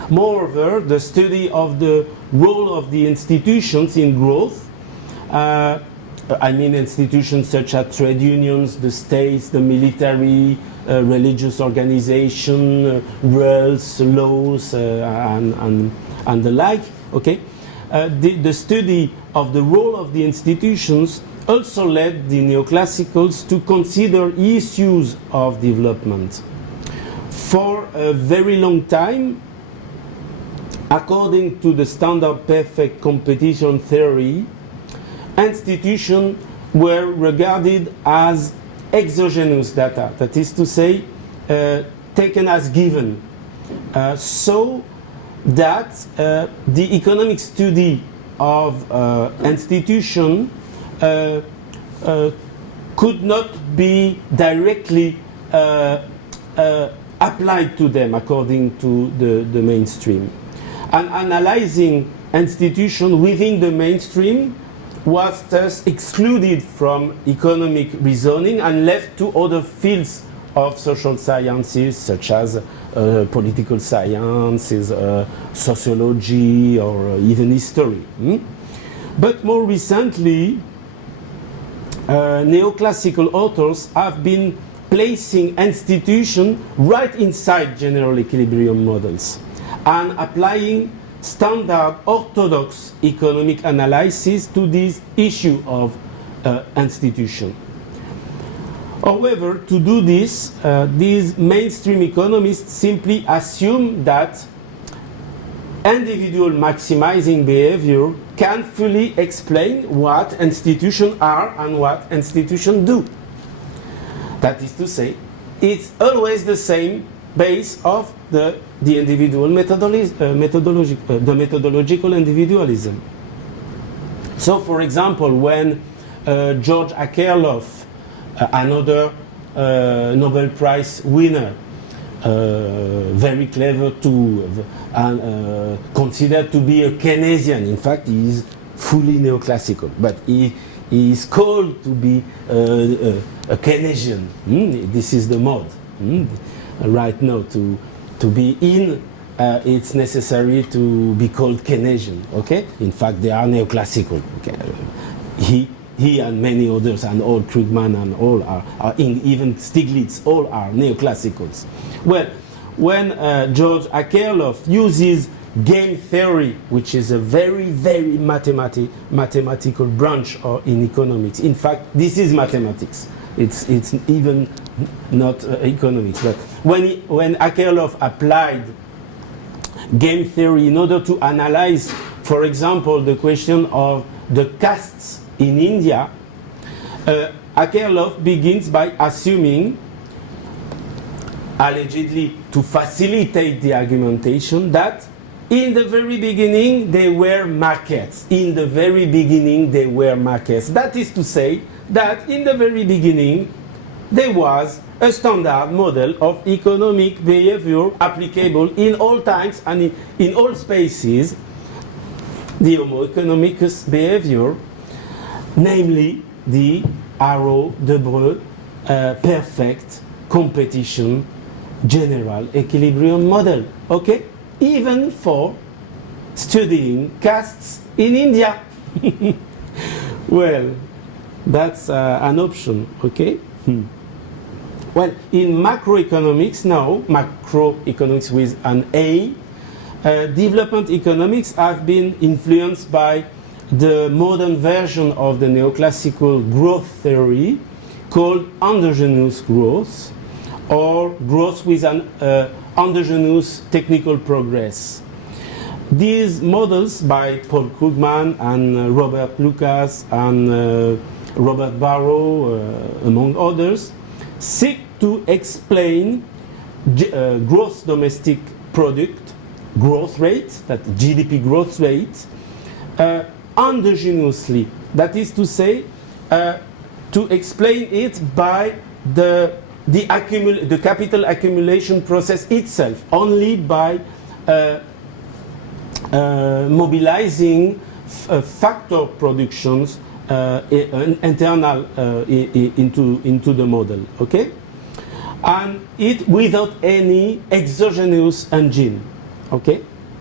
Moreover, the study of the role of the institutions in growth, I mean institutions such as trade unions, the states, the military, religious organization, rules, laws, and the like, okay? The study of the role of the institutions also led the neoclassicals to consider issues of development. For a very long time, according to the standard perfect competition theory, institutions were regarded as exogenous data, that is to say, taken as given, so that the economic study of institution could not be directly applied to them according to the mainstream. And analyzing institution within the mainstream was thus excluded from economic reasoning and left to other fields of social sciences such as political sciences, sociology, or even history. But more recently, neoclassical authors have been placing institutions right inside general equilibrium models and applying standard orthodox economic analysis to this issue of institution. However, to do this, these mainstream economists simply assume that individual maximizing behavior can fully explain what institutions are and what institutions do. That is to say, it's always the same base of the individual the methodological individualism. So, for example, when George Akerlof, another Nobel Prize winner, very clever too, and considered to be a Keynesian. In fact, he is fully neoclassical, but he is called to be a Keynesian. This is the mode right now. To be in, it's necessary to be called Keynesian. Okay, in fact, they are neoclassical. Okay, he and many others, and all Krugman and all are even Stiglitz, all are neoclassicals. Well, when George Akerlof uses game theory, which is a very, very mathematical branch in economics. In fact, this is mathematics. It's even not economics. But when Akerlof applied game theory in order to analyze, for example, the question of the castes in India, Akerlof begins by assuming, allegedly to facilitate the argumentation, that in the very beginning they were markets. In the very beginning they were markets. That is to say that in the very beginning there was a standard model of economic behavior applicable in all times and in all spaces, the Homo economicus behavior, namely the Arrow-Debreu perfect competition general equilibrium model. Okay? Even for studying castes in India. Well, that's an option, okay? Well, in macroeconomics now, macroeconomics with an A, development economics have been influenced by the modern version of the neoclassical growth theory called endogenous growth, or growth with an endogenous technical progress. These models by Paul Krugman and Robert Lucas and Robert Barrow, among others, seek to explain gross domestic product growth rate, that GDP growth rate, endogenously. That is to say, to explain it by the capital accumulation process itself, only by mobilizing factor productions internal into the model, okay? And it without any exogenous engine, okay?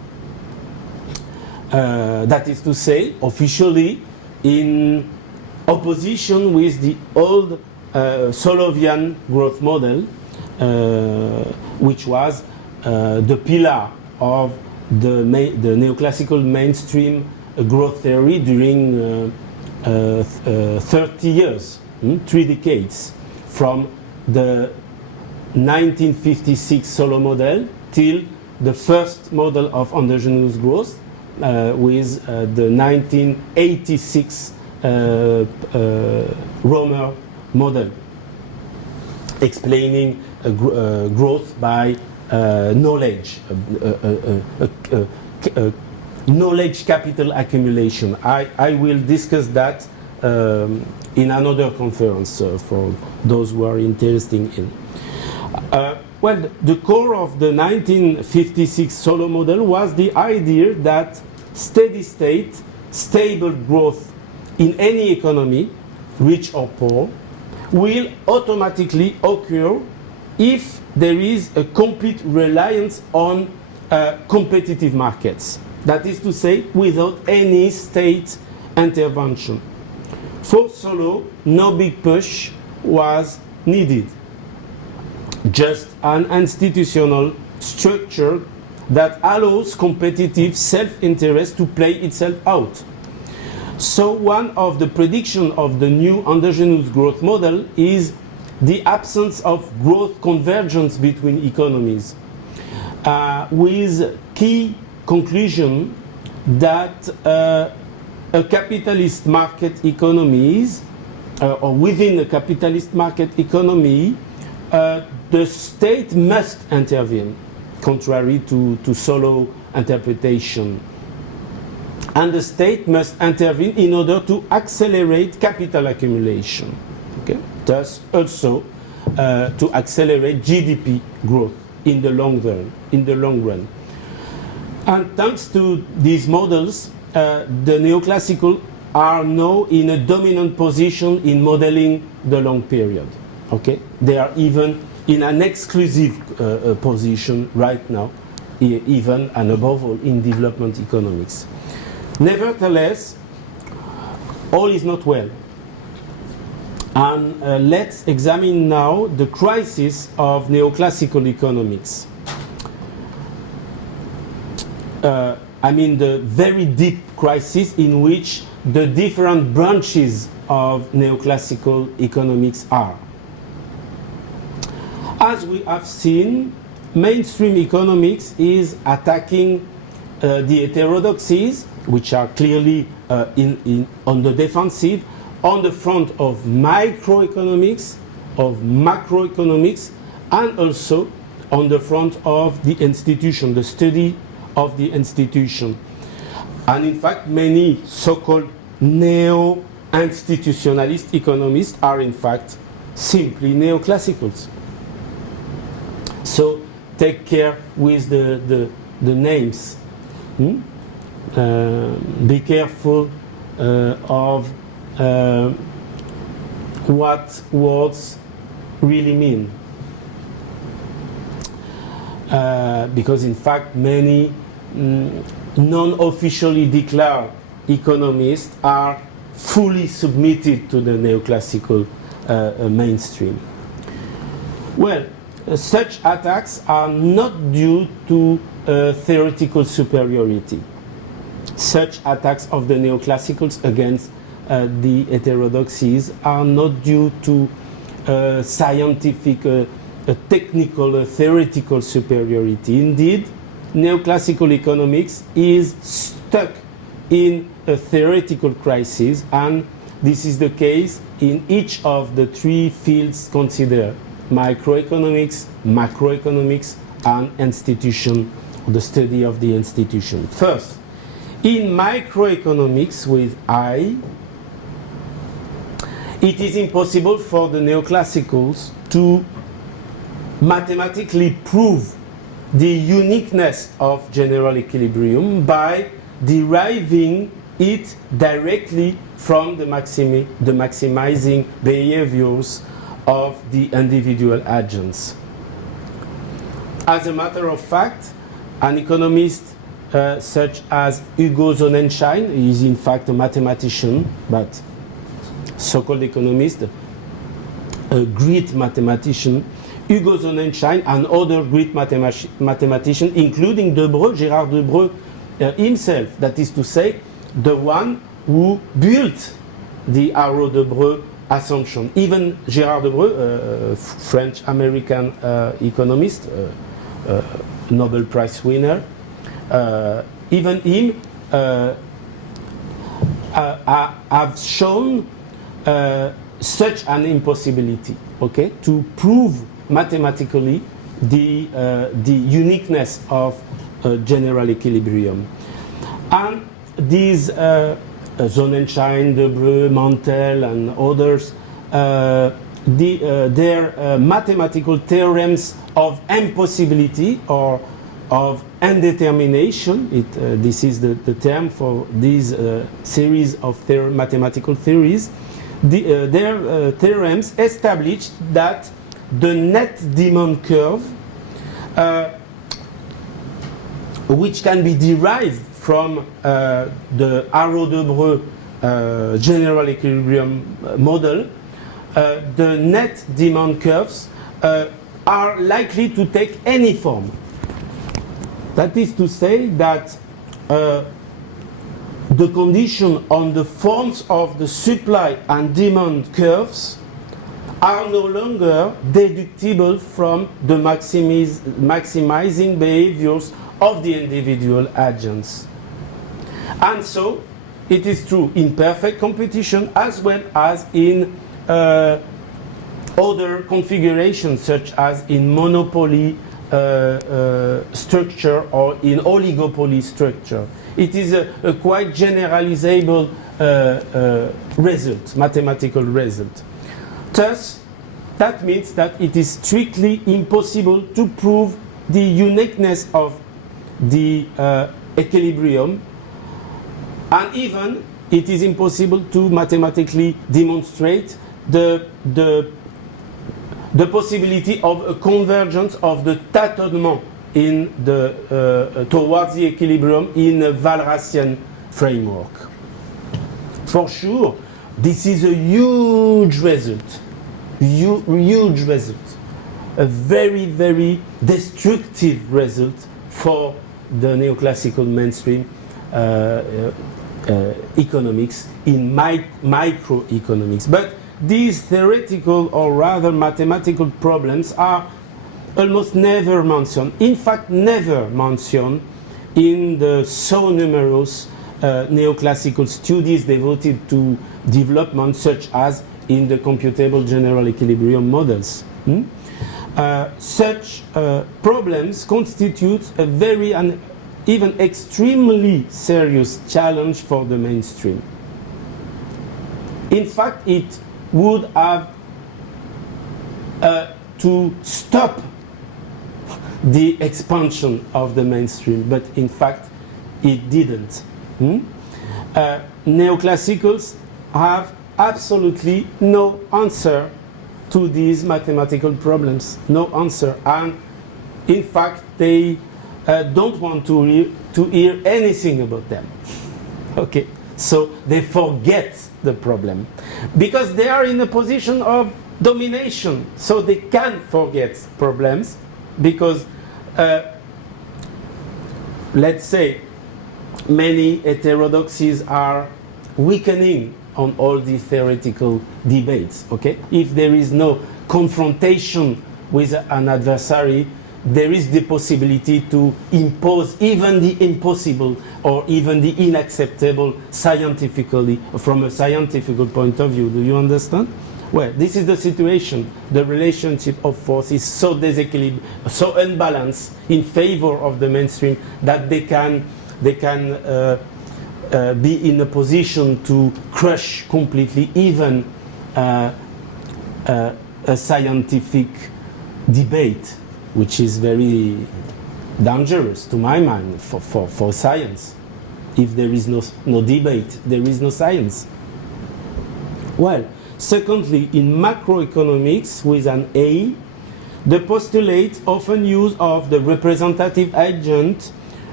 that is to say, officially in opposition with the old Solovian growth model, which was the pillar of the neoclassical mainstream growth theory during 30 years, 3 decades, from the 1956 Solo model till the first model of endogenous growth with the 1986 Romer model, explaining growth by knowledge, knowledge capital accumulation. I will discuss that in another conference for those who are interested in. Well, the core of the 1956 Solo model was the idea that steady state, stable growth in any economy, rich or poor, will automatically occur if there is a complete reliance on competitive markets. That is to say, without any state intervention. For Solo, no big push was needed. Just an institutional structure that allows competitive self-interest to play itself out. So one of the predictions of the new endogenous growth model is the absence of growth convergence between economies, with key conclusion that a capitalist market economies, or within a capitalist market economy, the state must intervene, contrary to Solo interpretation. And the state must intervene in order to accelerate capital accumulation. Okay? Thus, also to accelerate GDP growth in the long run. And thanks to these models, the neoclassical are now in a dominant position in modeling the long period. Okay? They are even in an exclusive position right now, even and above all in development economics. Nevertheless, all is not well. And let's examine now the crisis of neoclassical economics. I mean the very deep crisis in which the different branches of neoclassical economics are. As we have seen, mainstream economics is attacking the heterodoxies, which are clearly on the defensive, on the front of microeconomics, of macroeconomics, and also on the front of the institution, the study of the institution. And in fact, many so-called neo-institutionalist economists are in fact simply neoclassicals. So take care with the names. Be careful of what words really mean. Because in fact many non-officially declared economists are fully submitted to the neoclassical mainstream. Well, such attacks are not due to theoretical superiority. Such attacks of the neoclassicals against the heterodoxies are not due to scientific, technical, theoretical superiority. Indeed, neoclassical economics is stuck in a theoretical crisis, and this is the case in each of the three fields considered: microeconomics, macroeconomics, and institution, the study of the institution. First, in microeconomics with I, it is impossible for the neoclassicals to mathematically prove the uniqueness of general equilibrium by deriving it directly from the maximizing behaviors of the individual agents. As a matter of fact, an economist such as Hugo Sonnenschein. He is in fact a mathematician, but so-called economist, a great mathematician. Hugo Sonnenschein and other great mathematicians, including Gérard Debreu himself, that is to say, the one who built the Arrow-Debreu assumption. Even Gérard Debreu, French-American economist, Nobel Prize winner, even him have shown such an impossibility, okay, to prove mathematically the uniqueness of general equilibrium. And these Sonnenschein, Debreu, Mantel, and others, their mathematical theorems of impossibility or of indetermination, this is the term for these series of mathematical theories, their theorems established that the net demand curve, which can be derived from the Arrow-Debreu general equilibrium model, the net demand curves are likely to take any form. That is to say that the condition on the forms of the supply and demand curves are no longer deductible from the maximizing behaviors of the individual agents. And so it is true in perfect competition as well as in other configurations, such as in monopoly structure or in oligopoly structure. It is a quite generalizable result, mathematical result. Thus, that means that it is strictly impossible to prove the uniqueness of the equilibrium, and even it is impossible to mathematically demonstrate the possibility of a convergence of the tâtonnement in towards the equilibrium in a Walrasian framework. For sure, this is a huge result, huge result, a very, very destructive result for the neoclassical mainstream economics in microeconomics. But these theoretical or rather mathematical problems are almost never mentioned, in fact never mentioned in the so numerous neoclassical studies devoted to development, such as in the computable general equilibrium models. Such problems constitute a very and even extremely serious challenge for the mainstream. In fact, it would have to stop the expansion of the mainstream, but in fact it didn't. Neoclassicals have absolutely no answer to these mathematical problems, no answer, and in fact they don't want to hear anything about them. Okay, so they forget the problem because they are in a position of domination, so they can forget problems because let's say many heterodoxies are weakening on all these theoretical debates. Okay, if there is no confrontation with an adversary, there is the possibility to impose even the impossible or even the unacceptable scientifically, from a scientific point of view. Do you understand? Well, this is the situation. The relationship of force is so disequilibrated, so unbalanced in favor of the mainstream that they can be in a position to crush completely even a scientific debate, which is very dangerous to my mind for science. If there is no debate, there is no science. Well, secondly, in macroeconomics with an A, the postulate often used of the representative agent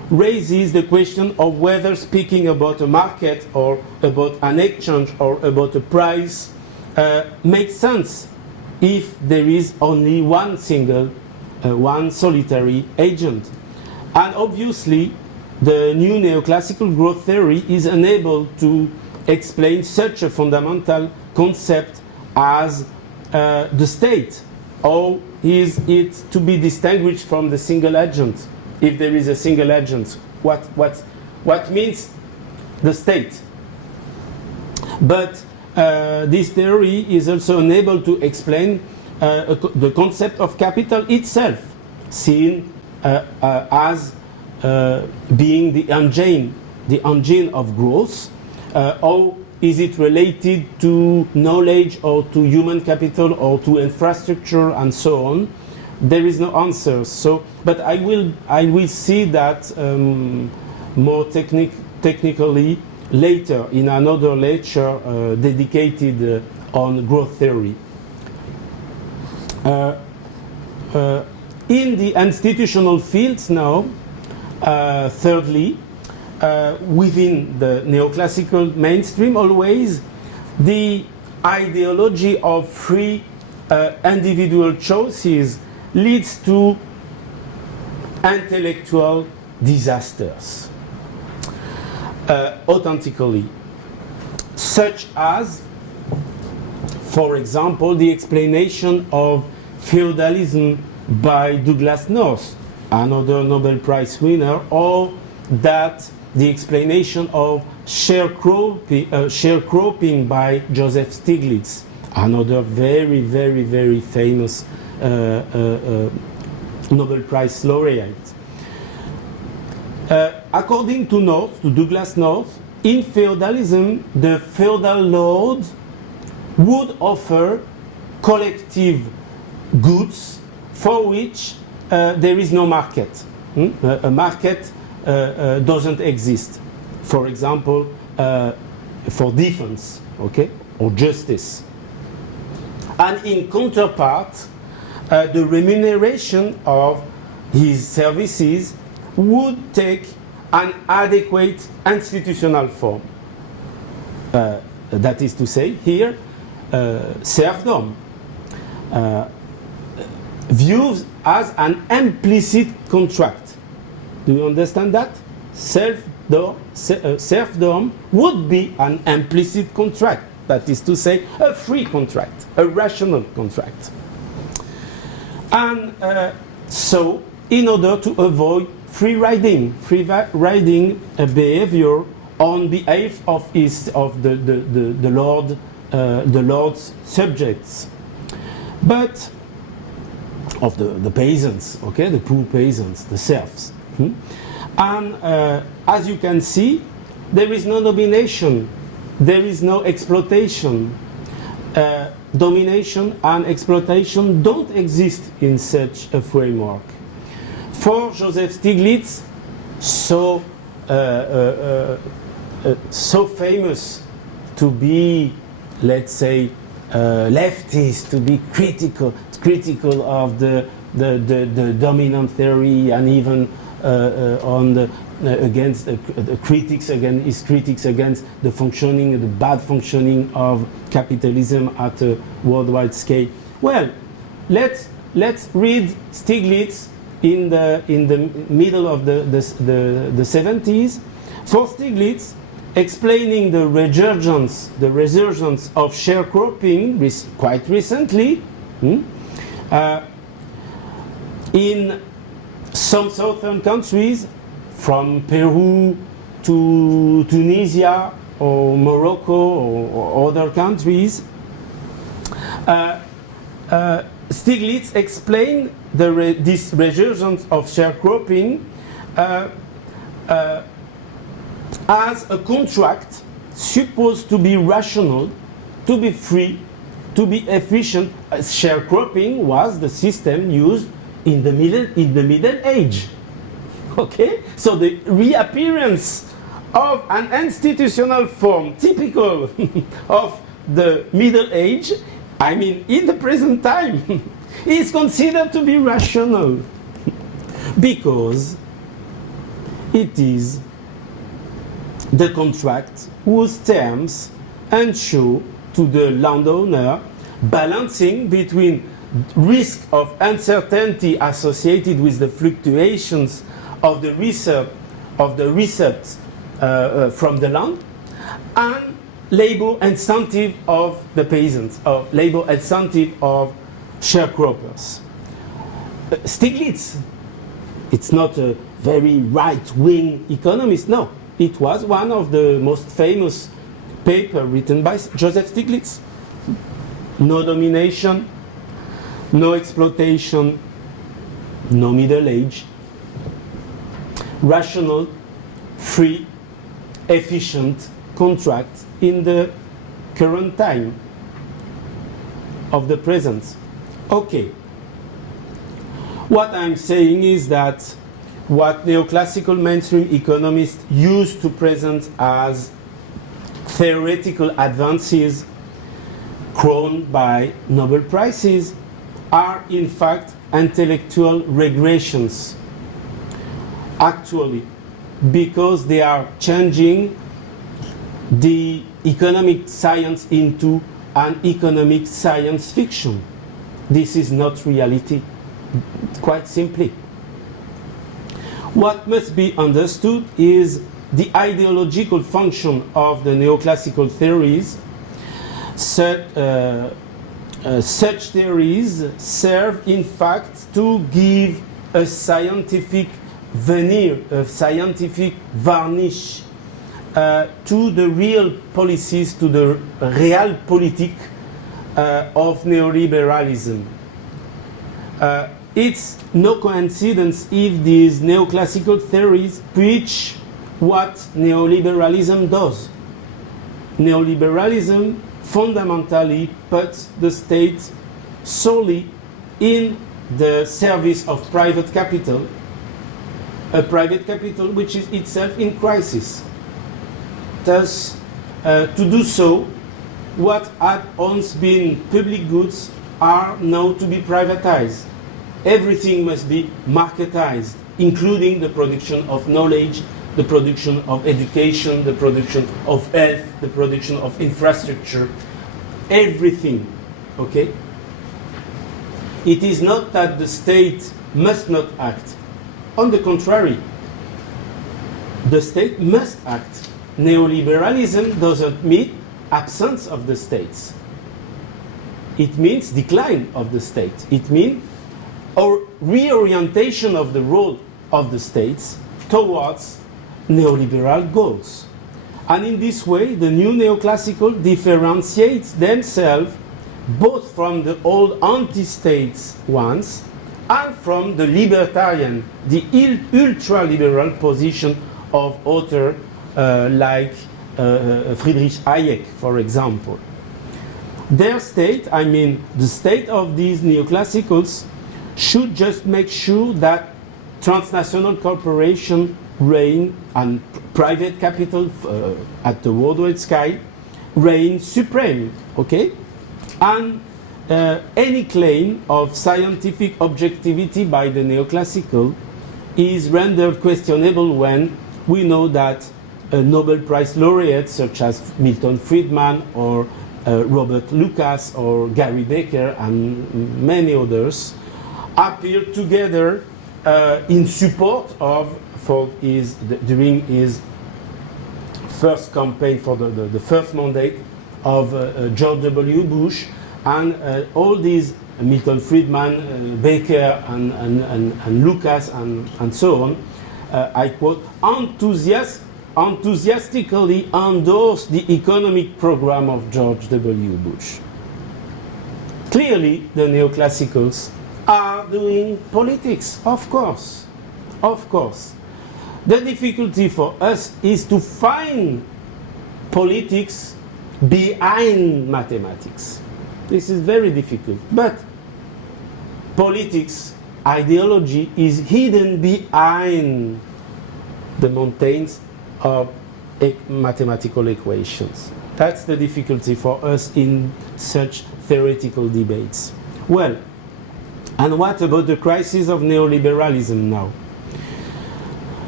raises the question of whether speaking about a market or about an exchange or about a price makes sense if there is only one solitary agent. And obviously, the new neoclassical growth theory is unable to explain such a fundamental concept as the state. Or is it to be distinguished from the single agent? If there is a single agent, what means the state? But this theory is also unable to explain the concept of capital itself, seen as being the engine of growth, or is it related to knowledge or to human capital or to infrastructure and so on? There is no answer. So, but I will see that more technically later in another lecture dedicated on growth theory. In the institutional fields now, thirdly, within the neoclassical mainstream always, the ideology of free individual choices leads to intellectual disasters, authentically, such as, for example, the explanation of feudalism by Douglas North, another Nobel Prize winner, or that the explanation of sharecropping by Joseph Stiglitz, another very, very, very famous Nobel Prize laureate. According to North, to Douglas North, in feudalism, the feudal lord would offer collective goods for which there is no market. A market doesn't exist. For example, for defense, okay, or justice. And in counterpart, the remuneration of his services would take an adequate institutional form. That is to say, here, serfdom, viewed as an implicit contract. Do you understand that? Serfdom would be an implicit contract. That is to say, a free contract, a rational contract. And so, in order to avoid free riding behavior on behalf of the Lord's subjects, but of the peasants, okay, the poor peasants, the serfs. And as you can see, there is no domination, there is no exploitation. Domination and exploitation don't exist in such a framework. For Joseph Stiglitz, so famous to be, let's say, leftist, to be critical of the dominant theory, and even on the against critics against the bad functioning of capitalism at a worldwide scale. Well, let's read Stiglitz in the middle of the 70s. For Stiglitz, explaining the resurgence of sharecropping quite recently in some southern countries, from Peru to Tunisia or Morocco or other countries, Stiglitz explained this resurgence of sharecropping as a contract supposed to be rational, to be free, to be efficient. Sharecropping was the system used in the Middle Age. Okay, so the reappearance of an institutional form typical of the Middle Age, I mean in the present time, is considered to be rational, because It is the contract whose terms ensure to the landowner balancing between risk of uncertainty associated with the fluctuations of the receipts from the land and labor incentive of the peasants, or labor incentive of sharecroppers. Stiglitz, it's not a very right-wing economist, no. It was one of the most famous papers written by Joseph Stiglitz. No domination, no exploitation, no middle age, rational, free, efficient contract in the current time of the present. Okay. What I'm saying is that what neoclassical mainstream economists used to present as theoretical advances crowned by Nobel Prizes are in fact intellectual regressions, actually, because they are changing the economic science into an economic science fiction. This is not reality, quite simply. What must be understood is the ideological function of the neoclassical theories. Such theories serve, in fact, to give a scientific veneer, a scientific varnish to the real policies, to the realpolitik of neoliberalism. It's no coincidence if these neoclassical theories preach what neoliberalism does. Neoliberalism fundamentally puts the state solely in the service of private capital, a private capital which is itself in crisis. Thus, to do so, what had once been public goods are now to be privatized. Everything must be marketized, including the production of knowledge, the production of education, the production of health, the production of infrastructure, everything, okay? It is not that the state must not act. On the contrary, the state must act. Neoliberalism doesn't mean absence of the states. It means decline of the state. It means a reorientation of the role of the states towards neoliberal goals. And in this way, the new neoclassical differentiates themselves both from the old anti-states ones and from the libertarian, the ultra-liberal position of authors like Friedrich Hayek, for example. Their state, I mean the state of these neoclassicals, should just make sure that transnational corporation reign and private capital at the worldwide scale reign supreme, okay? And any claim of scientific objectivity by the neoclassical is rendered questionable when we know that Nobel Prize laureates such as Milton Friedman or Robert Lucas or Gary Becker and many others appear together in support of, during his first campaign for the first mandate of George W. Bush, and all these Milton Friedman, Baker, and Lucas, and so on, I quote, enthusiastically endorsed the economic program of George W. Bush. Clearly, the neoclassicals are doing politics, of course. Of course. The difficulty for us is to find politics behind mathematics. This is very difficult. But politics, ideology, is hidden behind the mountains of mathematical equations. That's the difficulty for us in such theoretical debates. Well, and what about the crisis of neoliberalism now?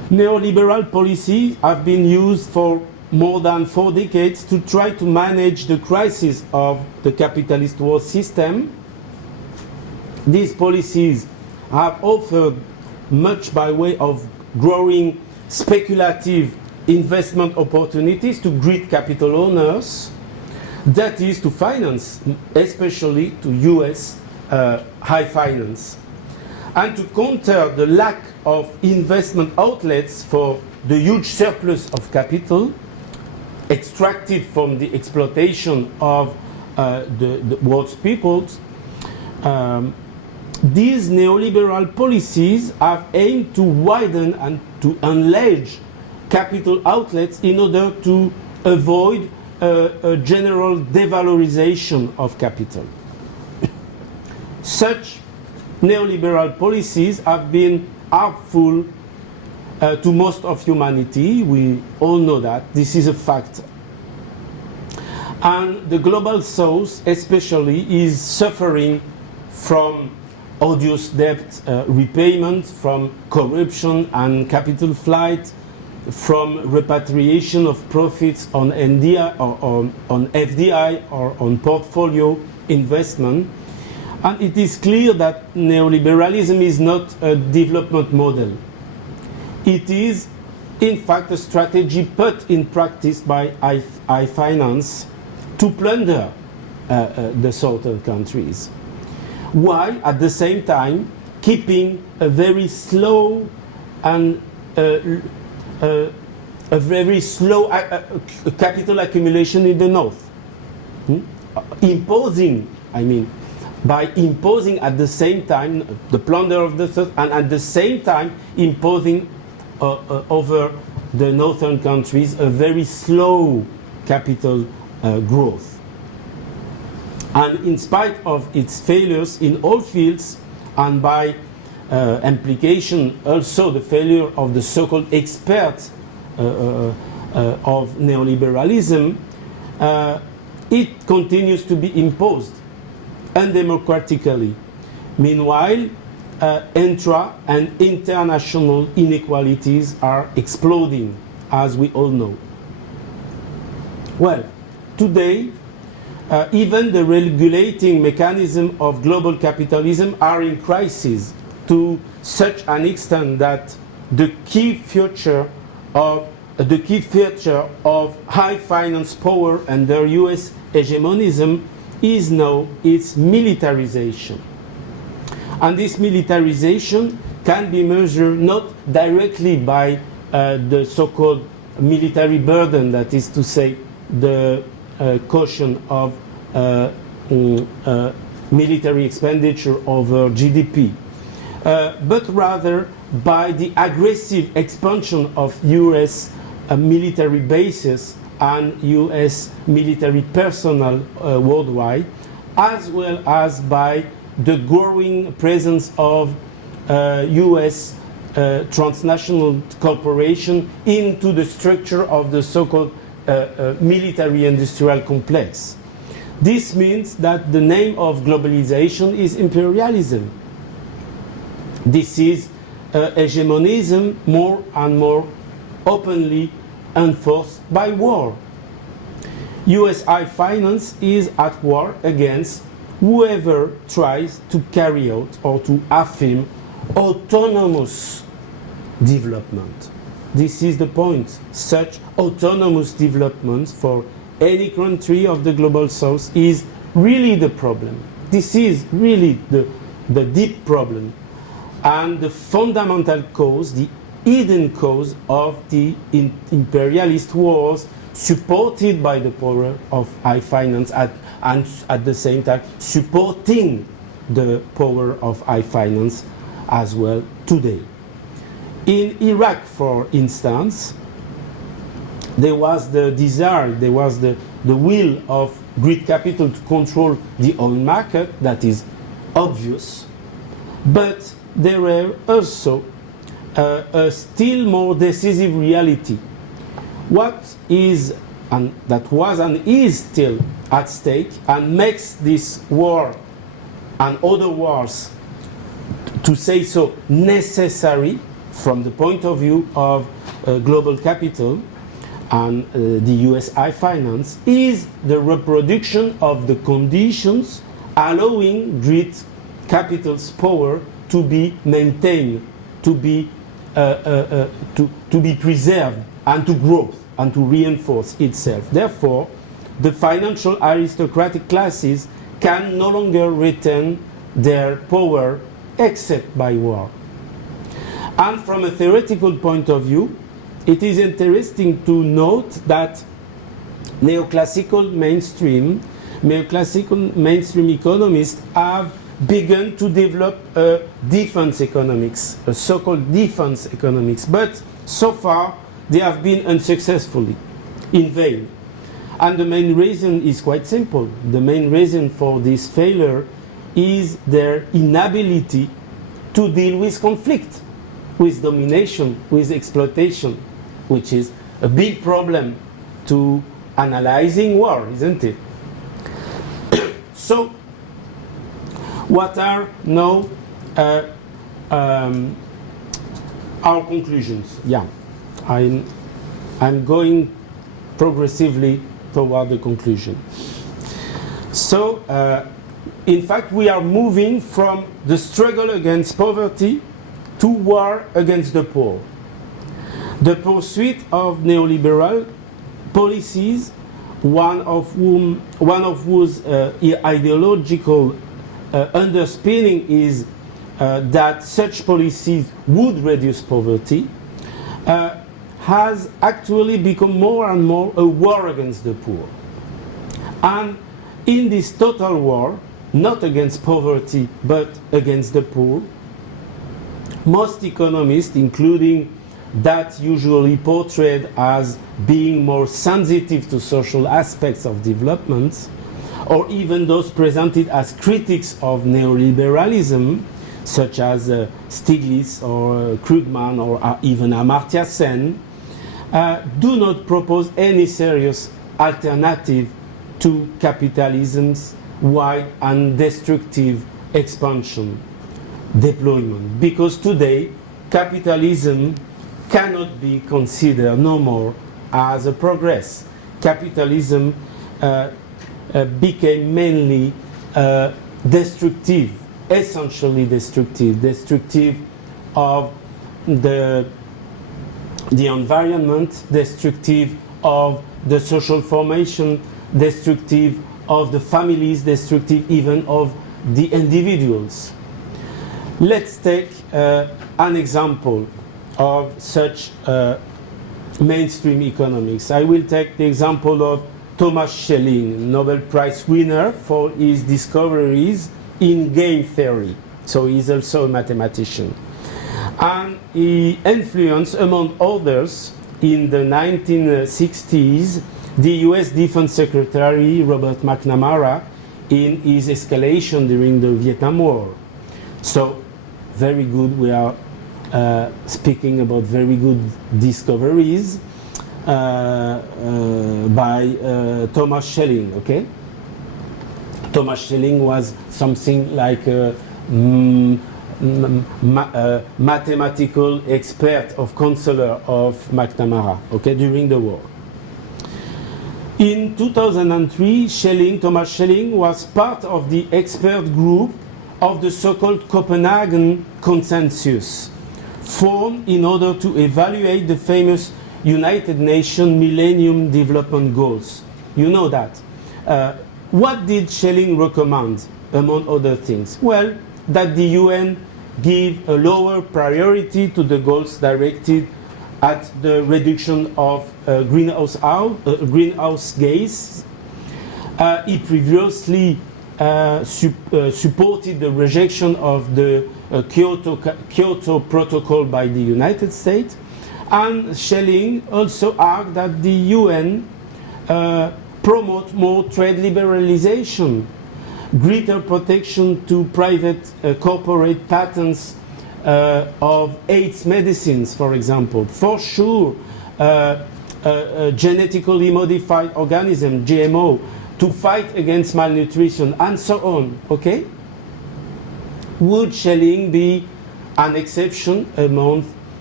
Neoliberal policies have been used for more than 4 decades to try to manage the crisis of the capitalist world system. These policies have offered much by way of growing speculative investment opportunities to great capital owners, that is to finance, especially to US high finance. And to counter the lack of investment outlets for the huge surplus of capital extracted from the exploitation of the world's peoples, these neoliberal policies have aimed to widen and to enlarge capital outlets in order to avoid a general devalorization of capital. Such neoliberal policies have been harmful to most of humanity. We all know that. This is a fact. And the global south especially is suffering from odious debt repayment, from corruption and capital flight, from repatriation of profits on NDI or on FDI or on portfolio investment. And it is clear that neoliberalism is not a development model. It is, in fact, a strategy put in practice by high finance to plunder the southern countries, while at the same time keeping a very slow and a very slow capital accumulation in the north. Imposing, by imposing at the same time the plunder of the south, and at the same time imposing over the northern countries a very slow capital growth. And in spite of its failures in all fields, and by implication also the failure of the so-called experts of neoliberalism, it continues to be imposed undemocratically. Meanwhile, intra and international inequalities are exploding, as we all know. Well, today, even the regulating mechanism of global capitalism are in crisis, to such an extent that the key feature of high finance power under US hegemonism is now its militarization. And this militarization can be measured not directly by the so-called military burden, that is to say, the quotient of military expenditure over GDP, but rather by the aggressive expansion of US military bases and US military personnel worldwide, as well as by the growing presence of US transnational corporation into the structure of the so-called military industrial complex. This means that the name of globalization is imperialism. This is hegemonism more and more openly enforced by war. US high finance is at war against whoever tries to carry out or to affirm autonomous development. This is the point. Such autonomous development for any country of the global south is really the problem. This is really the deep problem and the fundamental cause, the hidden cause of the imperialist wars supported by the power of high finance and at the same time supporting the power of high finance as well today. In Iraq, for instance, there was the desire, there was the will of great capital to control the oil market, that is obvious, but there were also a still more decisive reality. What is, and that was and is still at stake, and makes this war and other wars, to say so, necessary from the point of view of global capital and the US high finance, is the reproduction of the conditions allowing great capital's power to be maintained, to be preserved, and to grow and to reinforce itself. Therefore, the financial aristocratic classes can no longer retain their power except by war. And from a theoretical point of view, it is interesting to note that neoclassical mainstream economists have begun to develop a defense economics, a so-called defense economics, but so far they have been unsuccessfully, in vain. And the main reason is quite simple. The main reason for this failure is their inability to deal with conflict, with domination, with exploitation, which is a big problem to analyzing war, isn't it? So, what are now our conclusions? Yeah, I'm going progressively toward the conclusion. So, in fact, we are moving from the struggle against poverty to war against the poor. The pursuit of neoliberal policies, one of whose ideological underpinning is that such policies would reduce poverty, has actually become more and more a war against the poor. And in this total war, not against poverty but against the poor, most economists, including that usually portrayed as being more sensitive to social aspects of development, or even those presented as critics of neoliberalism, such as Stiglitz or Krugman or even Amartya Sen, do not propose any serious alternative to capitalism's wide and destructive expansion, deployment, because today capitalism cannot be considered no more as a progress. Capitalism became mainly destructive, essentially destructive of the environment, destructive of the social formation, destructive of the families, destructive even of the individuals. Let's take an example of such mainstream economics. I will take the example of Thomas Schelling, Nobel Prize winner for his discoveries in game theory. So he's also a mathematician. And he influenced, among others, in the 1960s, the US Defense Secretary Robert McNamara in his escalation during the Vietnam War. So, very good, we are speaking about very good discoveries by Thomas Schelling, okay? Thomas Schelling was something like a mathematical expert of counselor of McNamara, okay, during the war. In 2003, Thomas Schelling was part of the expert group of the so-called Copenhagen Consensus, formed in order to evaluate the famous United Nations Millennium Development Goals. You know that. What did Schelling recommend, among other things? Well, that the UN give a lower priority to the goals directed at the reduction of greenhouse gas. He previously supported the rejection of the Kyoto Protocol by the United States. And Schelling also argued that the UN promote more trade liberalization, greater protection to private corporate patents of AIDS medicines, for example. For sure, genetically modified organism, GMO, to fight against malnutrition, and so on, okay? Would Schelling be an exception among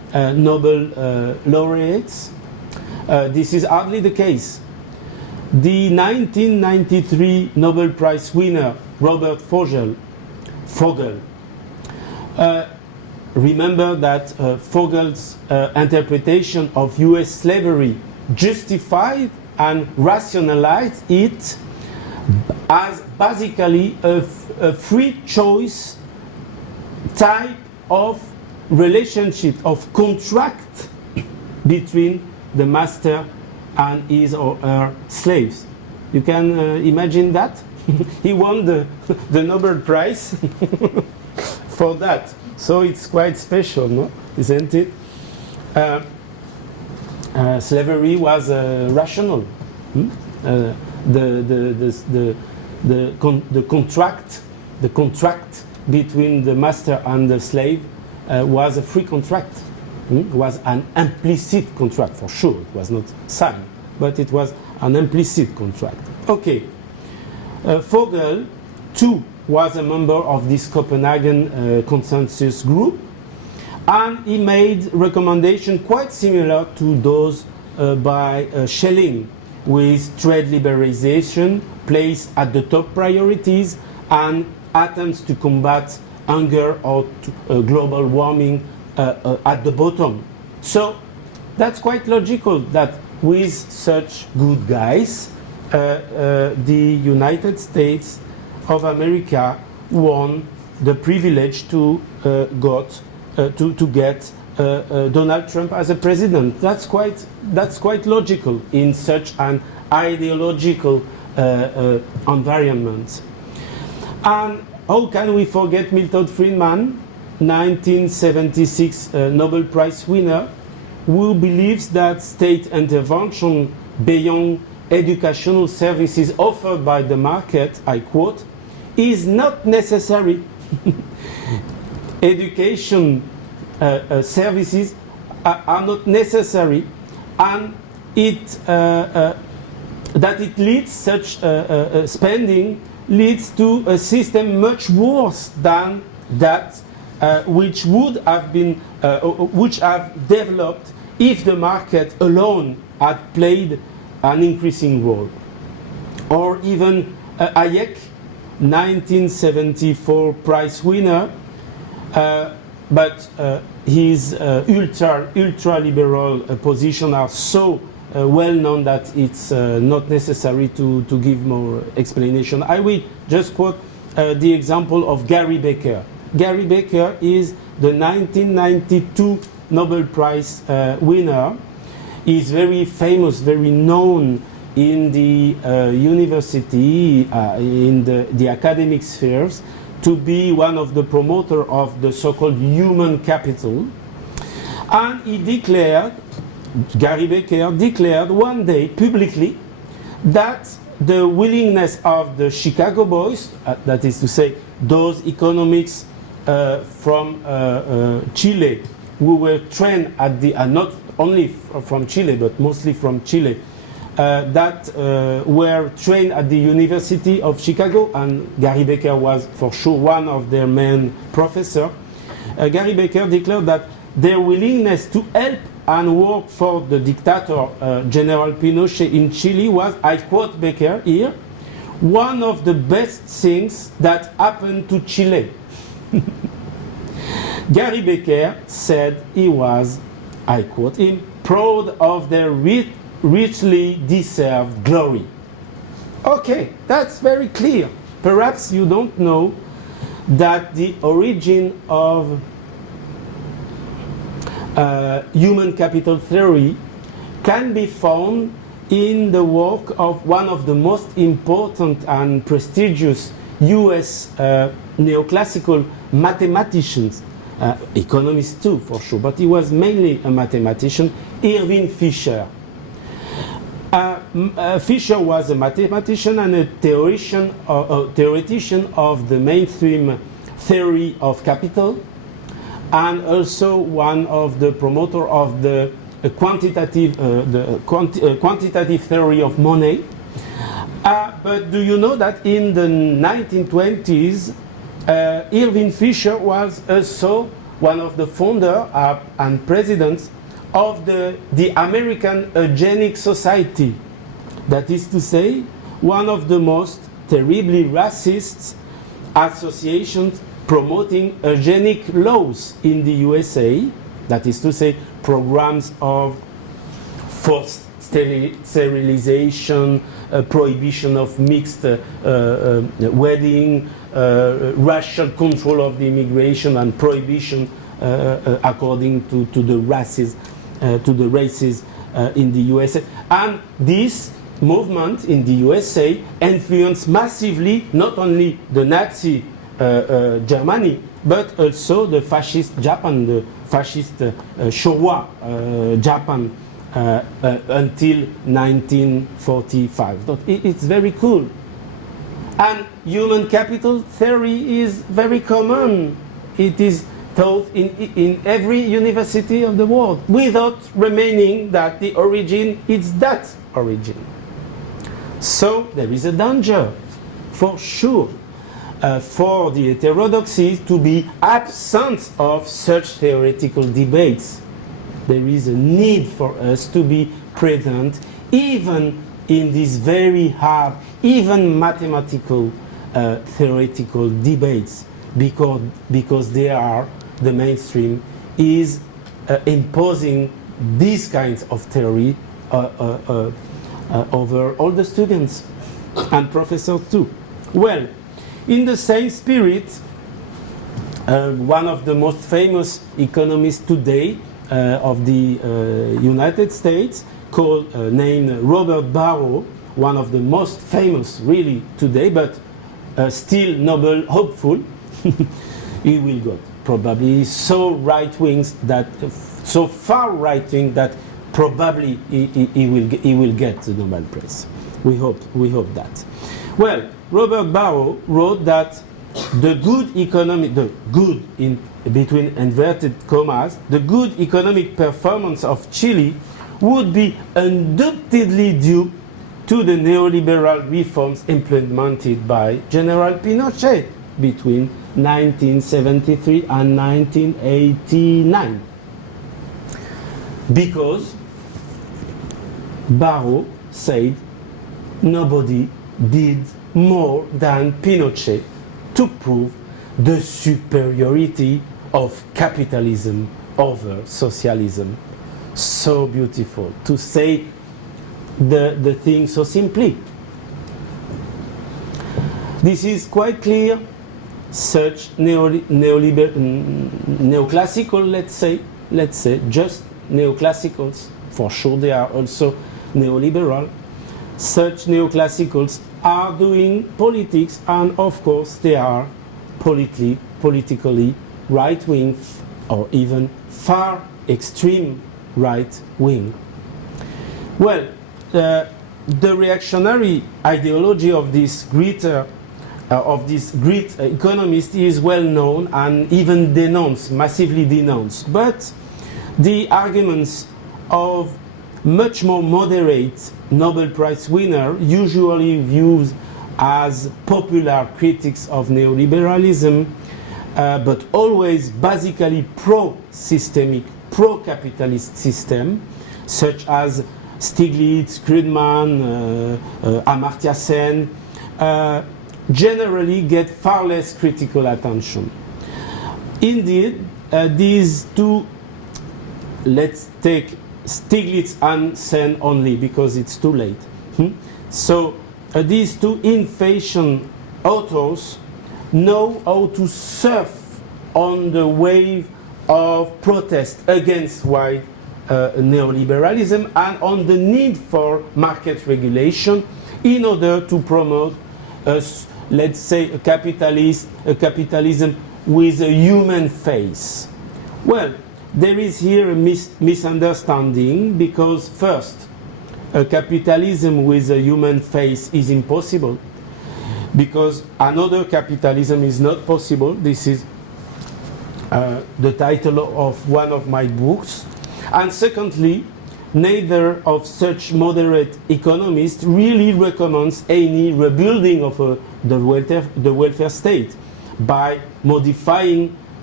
Nobel laureates. This is hardly the case. The 1993 Nobel Prize winner, Robert Vogel, remember that Vogel's interpretation of US slavery justified and rationalized it as basically a free choice type of relationship, of contract between the master and his or her slaves. You can imagine that? He won the Nobel Prize for that. So it's quite special, no? Isn't it? Slavery was rational. The contract between the master and the slave was a free contract. Was an implicit contract, for sure. It was not signed, but it was an implicit contract. Okay. Vogel, too, was a member of this Copenhagen consensus group, and he made recommendations quite similar to those by Schelling, with trade liberalization placed at the top priorities and attempts to combat hunger or global warming at the bottom. So that's quite logical that with such good guys, the United States of America won the privilege to get Donald Trump as a president. That's quite logical in such an ideological environment. And how can we forget Milton Friedman, 1976 Nobel Prize winner, who believes that state intervention beyond educational services offered by the market, I quote, is not necessary. Education services are not necessary, and that it leads such spending leads to a system much worse than that which would have been which have developed if the market alone had played an increasing role. Or even Hayek, 1974 prize winner, but his ultra-liberal position are so well known that it's not necessary to give more explanation. I will just quote the example of Gary Becker. Gary Becker is the 1992 Nobel Prize winner. He's very famous, very known in the university, in the academic spheres, to be one of the promoters of the so-called human capital. And he declared, Gary Becker declared one day publicly that the willingness of the Chicago boys, that is to say, those economics from Chile, who were trained at the, not only from Chile, but mostly from Chile, that were trained at the University of Chicago, and Gary Becker was for sure one of their main professors. Gary Becker declared that their willingness to help and work for the dictator General Pinochet in Chile was, I quote Becker here, one of the best things that happened to Chile. Gary Becker said he was, I quote him, proud of their richly deserved glory. Okay, that's very clear. Perhaps you don't know that the origin of human capital theory can be found in the work of one of the most important and prestigious US neoclassical mathematicians, economist too for sure, but he was mainly a mathematician, Irving Fisher. Fisher was a mathematician and a theoretician of the mainstream theory of capital, and also one of the promoter of the quantitative theory of money. But do you know that in the 1920s, Irving Fisher was also one of the founder and presidents of the American Eugenic Society. That is to say, one of the most terribly racist associations promoting eugenic laws in the USA. That is to say, programs of forced sterilization, prohibition of mixed wedding, racial control of the immigration, and prohibition according to the races in the USA. And this movement in the USA influenced massively not only the Nazi Germany, but also the fascist Japan, the fascist Showa Japan until 1945. It's very cool. And human capital theory is very common. It is taught in every university of the world, without remaining that the origin is that origin. So there is a danger, for sure, for the heterodoxies to be absent of such theoretical debates. There is a need for us to be present even in these very hard, even mathematical theoretical debates, because they are, the mainstream is imposing these kinds of theory over all the students and professors too. Well, in the same spirit, one of the most famous economists today of the United States, named Robert Barrow, one of the most famous really today, but still Nobel hopeful, he will go probably so right-wing that, so far right-wing that probably he will get the Nobel Prize. We hope that. Well, Robert Barrow wrote that the good economic, the good in between inverted commas, the good economic performance of Chile would be undoubtedly due to the neoliberal reforms implemented by General Pinochet between 1973 and 1989. Because Barrow said nobody did more than Pinochet to prove the superiority of capitalism over socialism. So beautiful to say the thing so simply. This is quite clear. Such neoclassical, let's say, just neoclassicals, for sure they are also neoliberal. Such neoclassicals are doing politics, and of course they are politically right-wing or even far extreme right-wing. Well, the reactionary ideology of this great economist is well known and even denounced, massively denounced. But the arguments of much more moderate Nobel Prize winner, usually viewed as popular critics of neoliberalism, but always basically pro-systemic, pro-capitalist system, such as Stiglitz, Krugman, Amartya Sen, generally get far less critical attention. Indeed, these two, let's take Stiglitz and Sen only because it's too late. So these two in-fashion authors know how to surf on the wave of protest against white neoliberalism and on the need for market regulation in order to promote, let's say, a capitalism with a human face. Well, there is here a misunderstanding because first, a capitalism with a human face is impossible because another capitalism is not possible. This is the title of one of my books. And secondly, neither of such moderate economists really recommends any rebuilding of the welfare state by modifying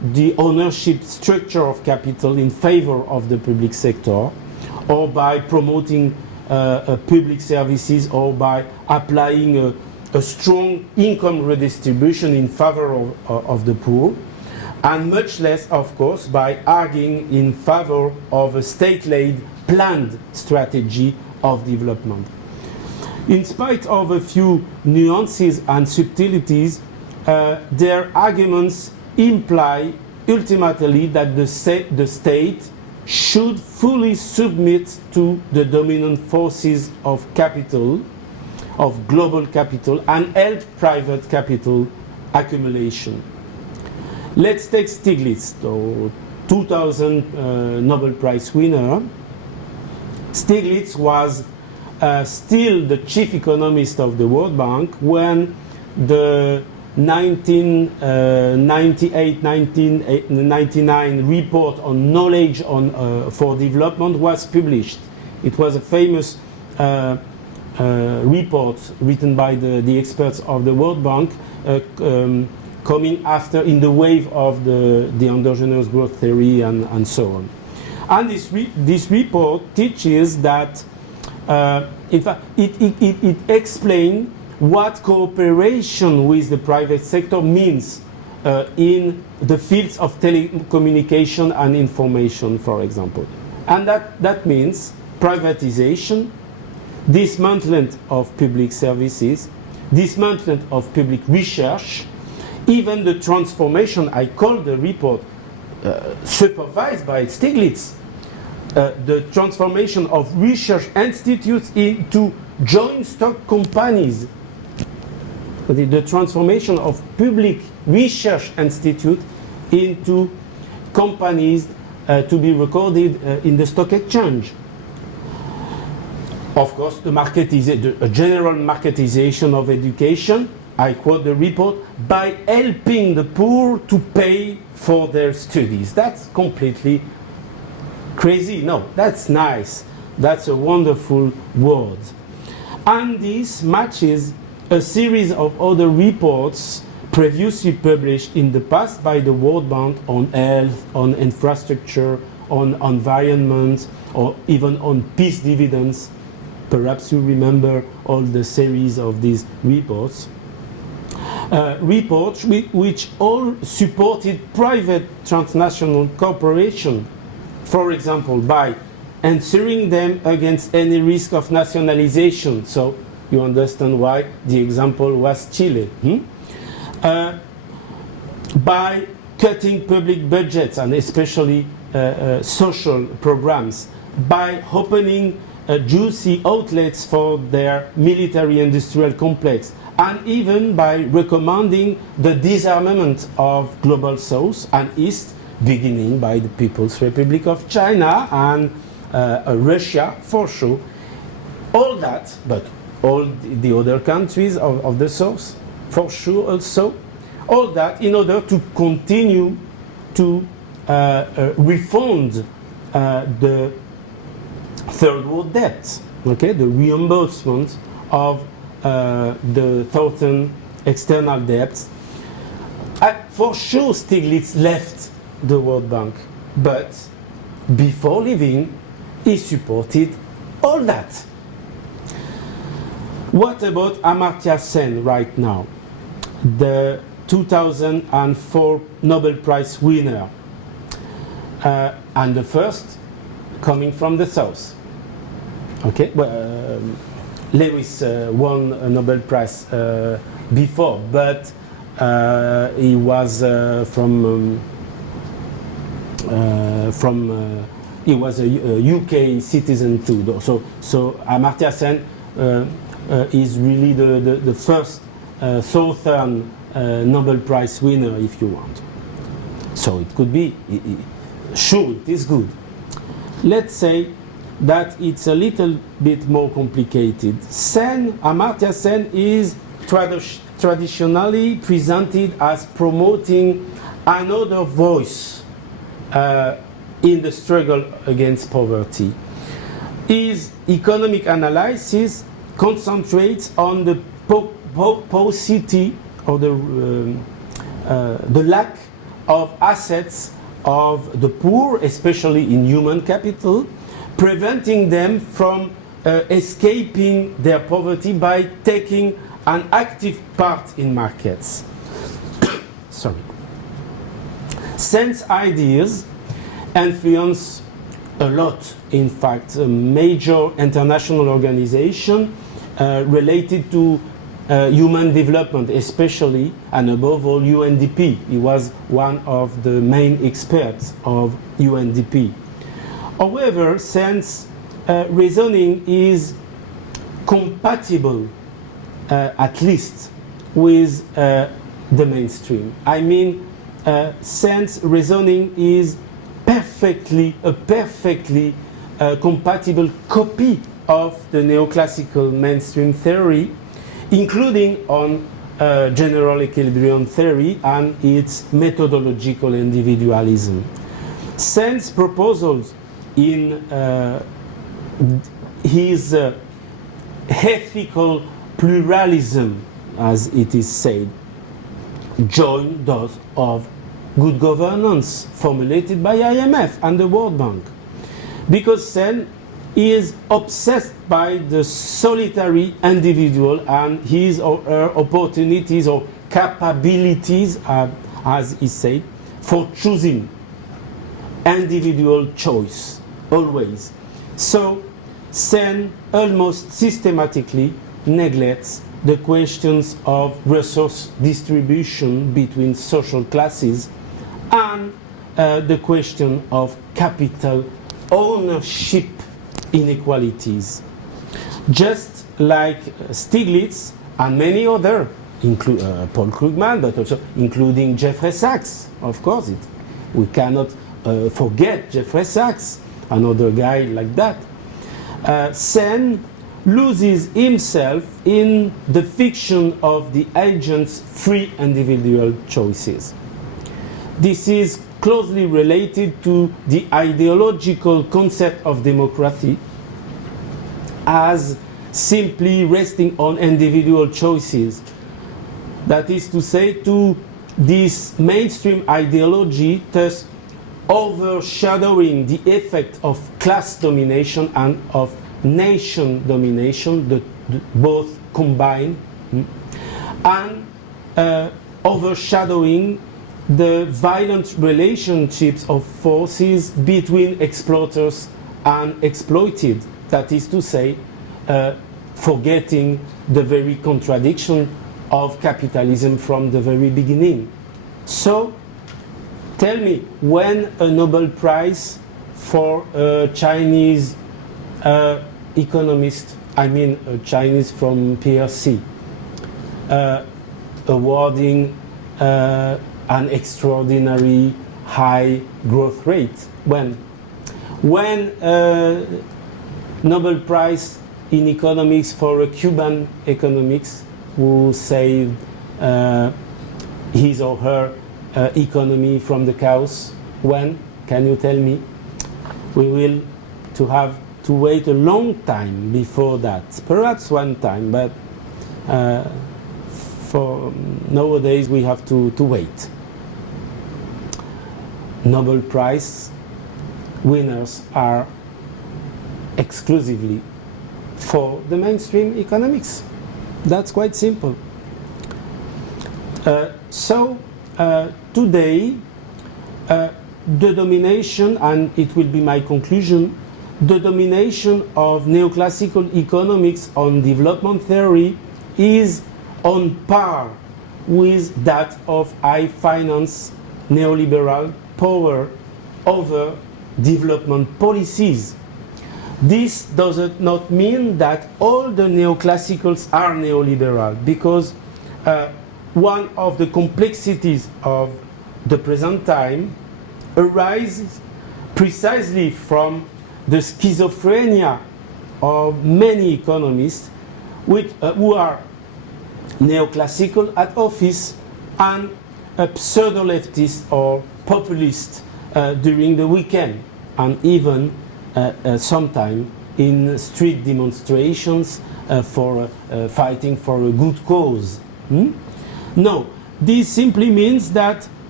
the ownership structure of capital in favor of the public sector, or by promoting public services, or by applying a strong income redistribution in favor of the poor, and much less, of course, by arguing in favor of a state-led planned strategy of development. In spite of a few nuances and subtleties, their arguments imply ultimately that the state should fully submit to the dominant forces of capital, of global capital, and help private capital accumulation. Let's take Stiglitz, the 2000 Nobel Prize winner. Stiglitz was still the chief economist of the World Bank when the 1998-1999 report on knowledge for development was published. It was a famous report written by the experts of the World Bank, coming after in the wave of the endogenous growth theory and so on. And this report teaches that, in fact, it explains what cooperation with the private sector means in the fields of telecommunication and information, for example. And that means privatization, dismantlement of public services, dismantlement of public research, even the transformation, I call the report, supervised by Stiglitz, the transformation of research institutes into joint stock companies, the transformation of public research institute into companies to be recorded in the stock exchange. Of course, a general marketization of education, I quote the report, by helping the poor to pay for their studies. That's completely crazy. No, that's nice. That's a wonderful word. And this matches a series of other reports previously published in the past by the World Bank on health, on infrastructure, on environment, or even on peace dividends. Perhaps you remember all the series of these reports. Reports which all supported private transnational cooperation, for example, by answering them against any risk of nationalization. So you understand why the example was Chile. By cutting public budgets and especially social programs, by opening juicy outlets for their military-industrial complex, and even by recommending the disarmament of global South and East, beginning by the People's Republic of China and Russia, for sure. All that, but all the other countries of the South, for sure also, all that in order to continue to refund the third world debt, okay, the reimbursement of the certain external debts. For sure Stiglitz left the World Bank, but before leaving he supported all that. What about Amartya Sen right now, the 2004 Nobel Prize winner, and the first coming from the South? Okay, well, Lewis won a Nobel Prize before, but he was he was a UK citizen too. So Amartya Sen is really the first Southern Nobel Prize winner, if you want. So it could be, sure, it is good. Let's say that it's a little bit more complicated. Amartya Sen is traditionally presented as promoting another voice in the struggle against poverty. His economic analysis concentrates on the paucity or the lack of assets of the poor, especially in human capital, preventing them from escaping their poverty by taking an active part in markets. Sorry. Sense ideas influence a lot, in fact, a major international organization related to human development, especially and above all UNDP. He was one of the main experts of UNDP. However, sense reasoning is compatible, at least, with the mainstream. I mean, sense reasoning is a perfectly compatible copy of the neoclassical mainstream theory, including on general equilibrium theory and its methodological individualism. Sense proposals in his ethical pluralism, as it is said, join those of good governance formulated by IMF and the World Bank. Because Sen is obsessed by the solitary individual and his or her opportunities or capabilities, as he said, for choosing individual choice, always. So Sen almost systematically neglects the questions of resource distribution between social classes and the question of capital ownership inequalities. Just like Stiglitz and many others, Paul Krugman, but also including Jeffrey Sachs, of course. We cannot forget Jeffrey Sachs, another guy like that. Sen loses himself in the fiction of the agent's free individual choices. This is closely related to the ideological concept of democracy as simply resting on individual choices. That is to say, to this mainstream ideology, thus overshadowing the effect of class domination and of nation domination, both combined, and overshadowing the violent relationships of forces between exploiters and exploited. That is to say, forgetting the very contradiction of capitalism from the very beginning. So, tell me, when a Nobel Prize for a Chinese economist, I mean a Chinese from PRC, awarding an extraordinary high growth rate, when Nobel Prize in economics for a Cuban economist who saved his or her economy from the chaos, when? Can you tell me? We will have to wait a long time before that, perhaps one time, but for nowadays we have to wait. Nobel Prize winners are exclusively for the mainstream economics. That's quite simple. So today, the domination, and it will be my conclusion, the domination of neoclassical economics on development theory is on par with that of high finance neoliberal power over development policies. This does not mean that all the neoclassicals are neoliberal, because one of the complexities of the present time arises precisely from the schizophrenia of many economists who are neoclassical at office and pseudo-leftist or populist during the weekend, and even sometime in street demonstrations for fighting for a good cause. No, this simply means that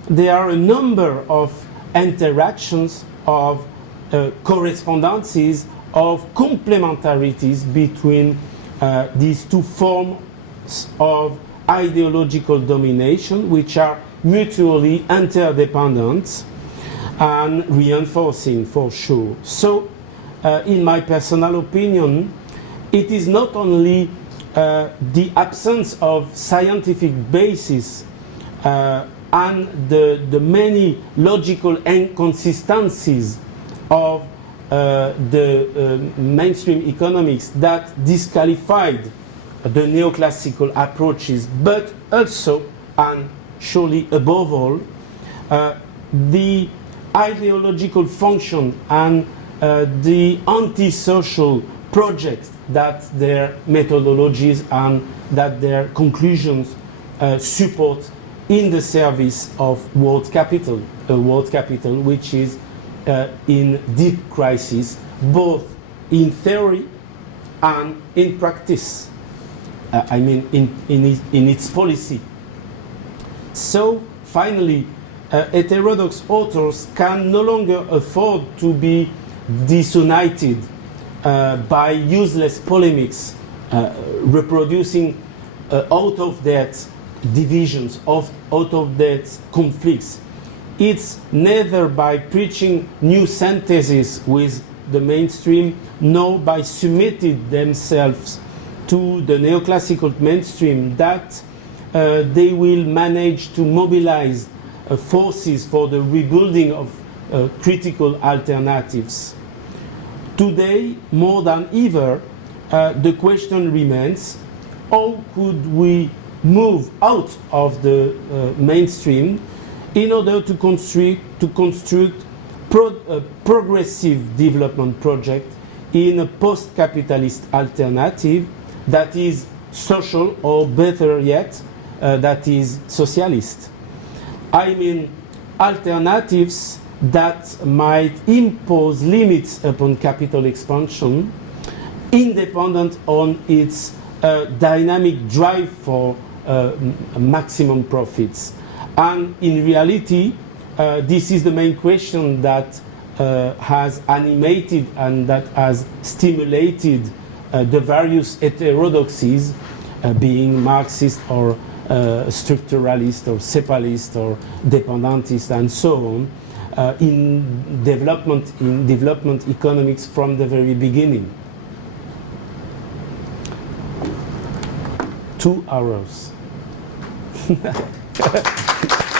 there are a number of interactions, of correspondences, of complementarities between these two forms of ideological domination, which are mutually interdependent and reinforcing, for sure. So, in my personal opinion, it is not only the absence of scientific basis and the many logical inconsistencies of the mainstream economics that disqualified the neoclassical approaches, but also, and surely above all, the ideological function and the antisocial projects that their methodologies and that their conclusions support in the service of world capital, a world capital which is in deep crisis, both in theory and in practice. I mean, in its policy. So, finally, heterodox authors can no longer afford to be disunited by useless polemics, reproducing out-of-date divisions, out-of-date conflicts. It's neither by preaching new syntheses with the mainstream, nor by submitting themselves to the neoclassical mainstream that they will manage to mobilize forces for the rebuilding of critical alternatives. Today, more than ever, the question remains, how could we move out of the mainstream in order to construct progressive development project in a post-capitalist alternative that is social, or better yet, that is socialist. I mean, alternatives that might impose limits upon capital expansion, independent on its dynamic drive for maximum profits. And in reality, this is the main question that has animated and that has stimulated the various heterodoxies, being Marxist or structuralist or separalist or dependentist and so on, in development economics from the very beginning. 2 hours.